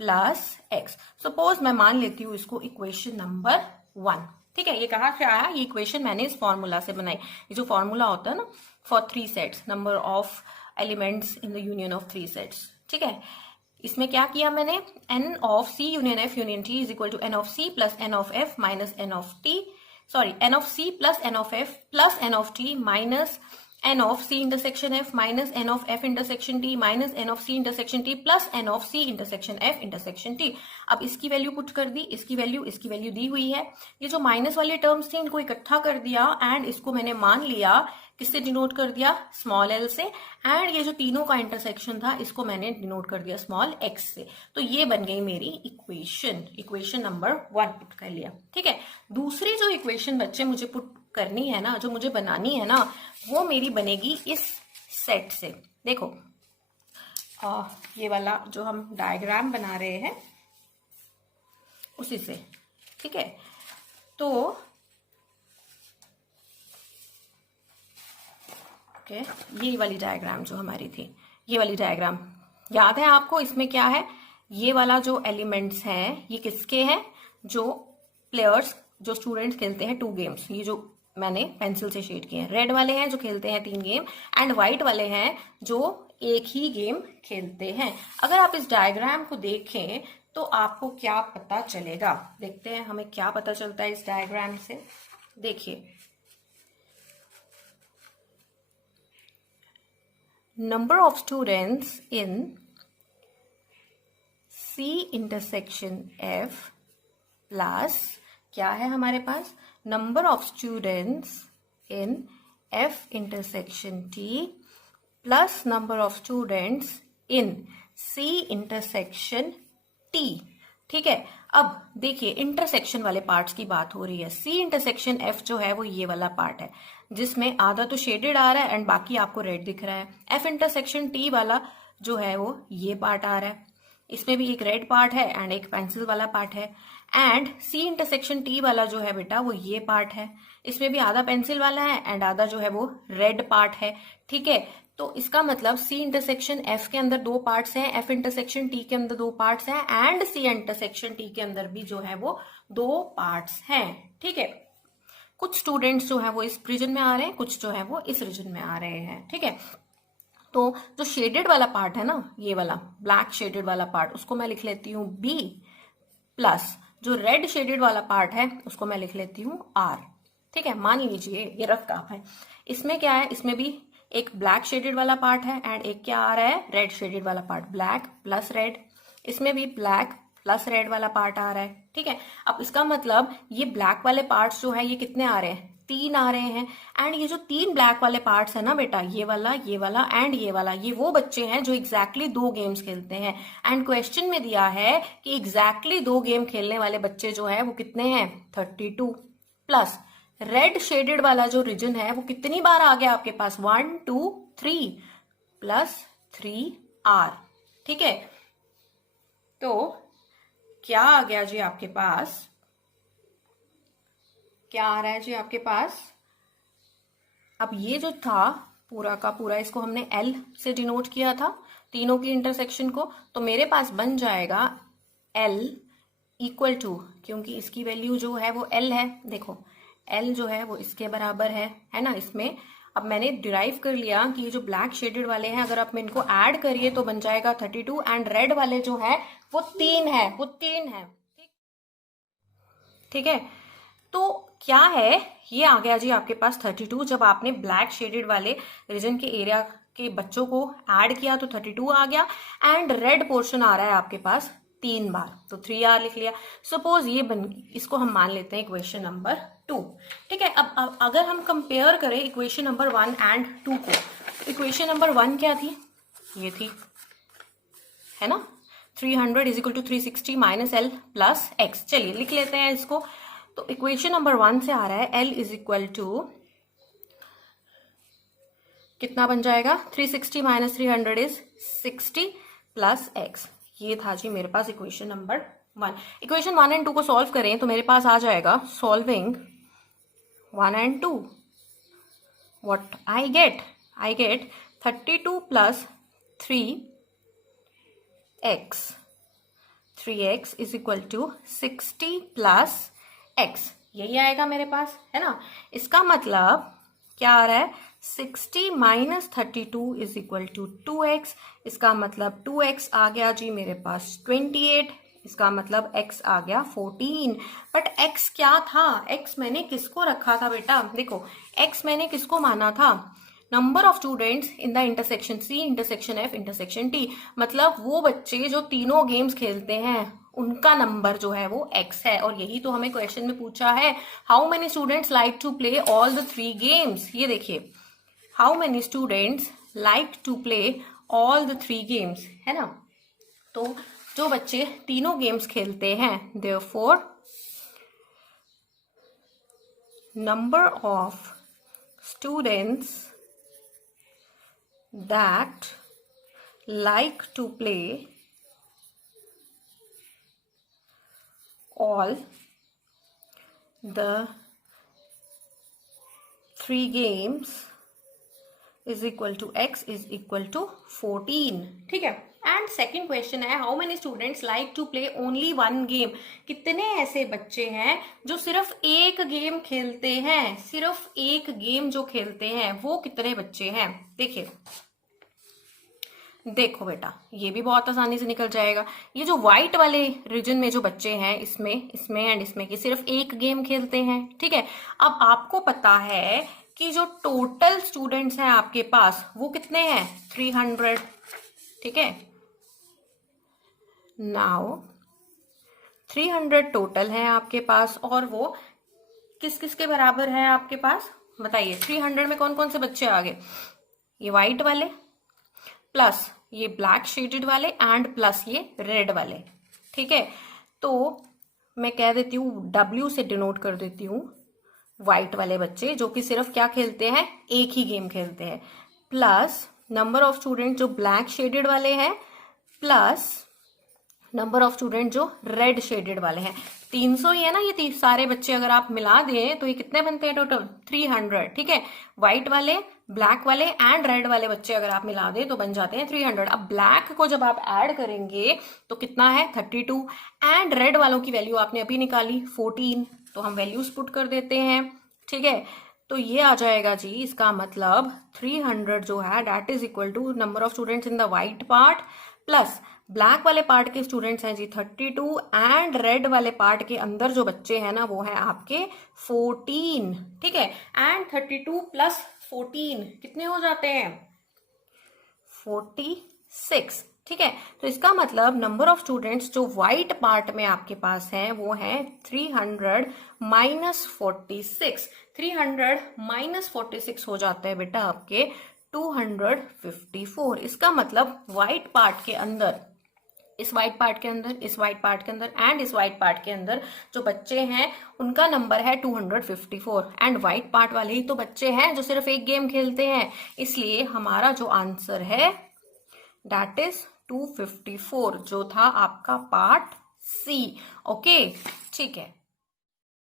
प्लस एक्स। सपोज मैं मान लेती हूँ इसको इक्वेशन नंबर 1। ठीक है, ये कहाँ से आया, ये इक्वेशन मैंने इस फॉर्मूला से बनाई। ये जो फॉर्मूला होता है ना for 3 sets, number of elements in the union of 3 sets. ठीक है, इसमें क्या किया मैंने, N of C union F union T is equal to N of C plus N of F minus N of T, sorry N of C plus N of F plus N of T minus N of C intersection F minus N of F intersection T minus N of C intersection T plus N of C intersection F intersection T. अब इसकी वैल्यू पुट कर दी, इसकी वैल्यू दी हुई है, ये जो माइनस वाले टर्म्स थे इनको इकट्ठा कर दिया एंड इसको मैंने मान लिया किससे डिनोट कर दिया, स्मॉल एल से, एंड ये जो तीनों का इंटरसेक्शन था इसको मैंने डिनोट कर दिया स्मॉल एक्स से। तो ये बन गई मेरी इक्वेशन नंबर 1 पुट कर लिया। ठीक है, दूसरी जो इक्वेशन बच्चे मुझे पुट करनी है ना, जो मुझे बनानी है ना, वो मेरी बनेगी इस सेट से। देखो ये वाला जो हम डायग्राम बना रहे हैं उसी से। ठीक है, तो ये वाली डायग्राम जो हमारी थी, ये वाली डायग्राम याद है आपको, इसमें क्या है, ये वाला जो एलिमेंट्स हैं ये किसके हैं, जो प्लेयर्स जो स्टूडेंट्स खेलते हैं 2 गेम्स, ये जो मैंने पेंसिल से शेड किए हैं, रेड वाले हैं जो खेलते हैं 3 गेम एंड व्हाइट वाले हैं जो एक ही गेम खेलते हैं। अगर आप इस डायग्राम को देखें तो आपको क्या पता चलेगा, देखते हैं हमें क्या पता चलता है इस डायग्राम से। देखिए, number of students in C intersection F plus क्या है हमारे पास, number of students in F intersection T plus number of students in C intersection T। ठीक है, अब देखिए इंटरसेक्शन वाले पार्ट्स की बात हो रही है। सी इंटरसेक्शन एफ जो है वो ये वाला पार्ट है जिसमें आधा तो शेडेड आ रहा है एंड बाकी आपको रेड दिख रहा है। एफ इंटरसेक्शन टी वाला जो है वो ये पार्ट आ रहा है। इसमें भी एक रेड पार्ट है एंड एक पेंसिल वाला पार्ट है, एंड सी इंटरसेक्शन टी वाला जो है बेटा वो ये पार्ट है, इसमें भी आधा पेंसिल वाला है एंड आधा जो है वो रेड पार्ट है। ठीक है, तो इसका मतलब सी इंटरसेक्शन एफ के अंदर 2 पार्ट्स हैं, एफ इंटरसेक्शन टी के अंदर 2 पार्ट्स हैं, एंड सी इंटरसेक्शन टी के अंदर भी जो है वो 2 पार्ट्स हैं। ठीक है, कुछ स्टूडेंट्स जो है वो इस रीजन में आ रहे हैं, कुछ जो है वो इस रीजन में आ रहे हैं। ठीक है, तो जो शेडेड वाला पार्ट है ना, ये वाला ब्लैक शेडेड वाला पार्ट, उसको मैं लिख लेती हूँ बी, प्लस जो रेड शेडेड वाला पार्ट है उसको मैं लिख लेती हूँ आर। ठीक है, मान लीजिए ये रफ ग्राफ है, इसमें क्या है, इसमें भी एक ब्लैक शेडेड वाला पार्ट है एंड एक क्या आ रहा है, रेड शेडेड वाला पार्ट, ब्लैक प्लस रेड, इसमें भी ब्लैक प्लस रेड वाला पार्ट आ रहा है। ठीक है, अब इसका मतलब ये ब्लैक वाले पार्ट्स जो है ये कितने आ रहे हैं, 3 आ रहे हैं, एंड ये जो 3 ब्लैक वाले पार्ट्स है ना बेटा, ये वाला एंड ये वाला, ये वो बच्चे हैं जो एग्जैक्टली 2 गेम्स खेलते हैं। एंड क्वेश्चन में दिया है कि एग्जैक्टली 2 गेम खेलने वाले बच्चे जो है वो कितने हैं, 32, प्लस रेड शेडेड वाला जो रीजन है वो कितनी बार आ गया आपके पास, 1 2 3 प्लस 3 आर। ठीक है, तो क्या आ गया जी आपके पास, क्या आ रहा है जी आपके पास, अब ये जो था पूरा का पूरा, इसको हमने L से डिनोट किया था तीनों की इंटरसेक्शन को, तो मेरे पास बन जाएगा L इक्वल टू, क्योंकि इसकी वैल्यू जो है वो L है, देखो L जो है वो इसके बराबर है ना, इसमें अब मैंने डिराइव कर लिया कि ये जो ब्लैक शेडेड वाले हैं अगर आप इनको ऐड करिए तो बन जाएगा 32, एंड रेड वाले जो है वो 3 है, वो 3 है। ठीक है, तो क्या है, ये आ गया जी आपके पास 32, जब आपने ब्लैक शेडेड वाले रीजन के एरिया के बच्चों को ऐड किया तो 32 आ गया, एंड रेड पोर्शन आ रहा है आपके पास 3 बार, तो 3R लिख लिया। सपोज ये इसको हम मान लेते हैं इक्वेशन नंबर 2। ठीक है, अब अगर हम कंपेयर करें इक्वेशन नंबर 1 एंड 2 को, इक्वेशन नंबर 1 क्या थी, ये थी, है ना, 300 is equal to 360 minus L plus X. चलिए लिख लेते हैं इसको, तो इक्वेशन नंबर 1 से आ रहा है L इज इक्वल टू कितना बन जाएगा, 360 माइनस 300 इज 60 प्लस एक्स। ये था जी मेरे पास इक्वेशन नंबर 1। इक्वेशन 1 एंड 2 को सॉल्व करें तो मेरे पास आ जाएगा, solving 1 and 2, what I get 32 plus 3x is equal to 60 plus x, यही आएगा मेरे पास, है ना। इसका मतलब क्या आ रहा है, 60 minus 32 is equal to 2x, इसका मतलब 2x आ गया जी मेरे पास 28, इसका मतलब x आ गया 14। बट x क्या था, x मैंने किसको रखा था बेटा, देखो x मैंने किसको माना था, number of students in the intersection C intersection F intersection T, मतलब वो बच्चे जो तीनों गेम्स खेलते हैं उनका नंबर जो है वो x है, और यही तो हमें क्वेश्चन में पूछा है, how many students like to play all the 3 games. ये देखिए, how many students like to play all the 3 games, है ना, तो जो बच्चे तीनों गेम्स खेलते हैं, therefore number of students that like to play all the 3 games is equal to x is equal to 14। ठीक है, एंड सेकेंड क्वेश्चन है, how many students like to play only 1 game, कितने ऐसे बच्चे हैं जो सिर्फ एक गेम खेलते हैं, सिर्फ एक गेम जो खेलते हैं वो कितने बच्चे हैं। देखिए, देखो बेटा ये भी बहुत आसानी से निकल जाएगा, ये जो व्हाइट वाले रीजन में जो बच्चे हैं, इसमें एंड इसमें कि सिर्फ एक गेम खेलते हैं। ठीक है, अब आपको पता है कि जो टोटल स्टूडेंट्स हैं आपके पास वो कितने हैं, 300। ठीक है, नाउ 300 टोटल है आपके पास, और वो किस किस के बराबर है आपके पास, बताइए। 300 में कौन कौन से बच्चे आ गए, ये व्हाइट वाले प्लस ये ब्लैक शेडेड वाले एंड प्लस ये रेड वाले। ठीक है, तो मैं कह देती हूँ W से डिनोट कर देती हूँ व्हाइट वाले बच्चे जो कि सिर्फ क्या खेलते हैं, एक ही गेम खेलते हैं, प्लस नंबर ऑफ स्टूडेंट जो ब्लैक शेडेड वाले हैं, प्लस नंबर ऑफ स्टूडेंट जो रेड शेडेड वाले हैं, 300 ही है ना, ये सारे बच्चे अगर आप मिला दें तो ये कितने बनते हैं टोटल, 300, ठीक है। व्हाइट वाले, ब्लैक वाले एंड रेड वाले बच्चे अगर आप मिला दें तो बन जाते हैं 300। अब ब्लैक को जब आप ऐड करेंगे तो कितना है 32, एंड रेड वालों की वैल्यू आपने अभी निकाली 14, तो हम वैल्यूज पुट कर देते हैं, ठीक है। तो ये आ जाएगा जी, इसका मतलब 300 जो है that is equal to number of students in the white part plus black वाले पार्ट के स्टूडेंट्स हैं जी 32, एंड रेड वाले पार्ट के अंदर जो बच्चे हैं ना वो है आपके 14, ठीक है। एंड 32 प्लस 14 कितने हो जाते हैं, 46, ठीक है। तो इसका मतलब नंबर ऑफ स्टूडेंट्स जो व्हाइट पार्ट में आपके पास है वो है 300 माइनस 46, 300 माइनस 46 हो जाते हैं बेटा आपके 254। इसका मतलब व्हाइट पार्ट के अंदर, इस व्हाइट पार्ट के अंदर, इस व्हाइट पार्ट के अंदर एंड इस व्हाइट पार्ट के अंदर जो बच्चे हैं उनका नंबर है 254, एंड व्हाइट पार्ट वाले ही तो बच्चे हैं जो सिर्फ एक गेम खेलते हैं, इसलिए हमारा जो आंसर है दैट इज 254, जो था आपका पार्ट सी। ओके, ठीक है।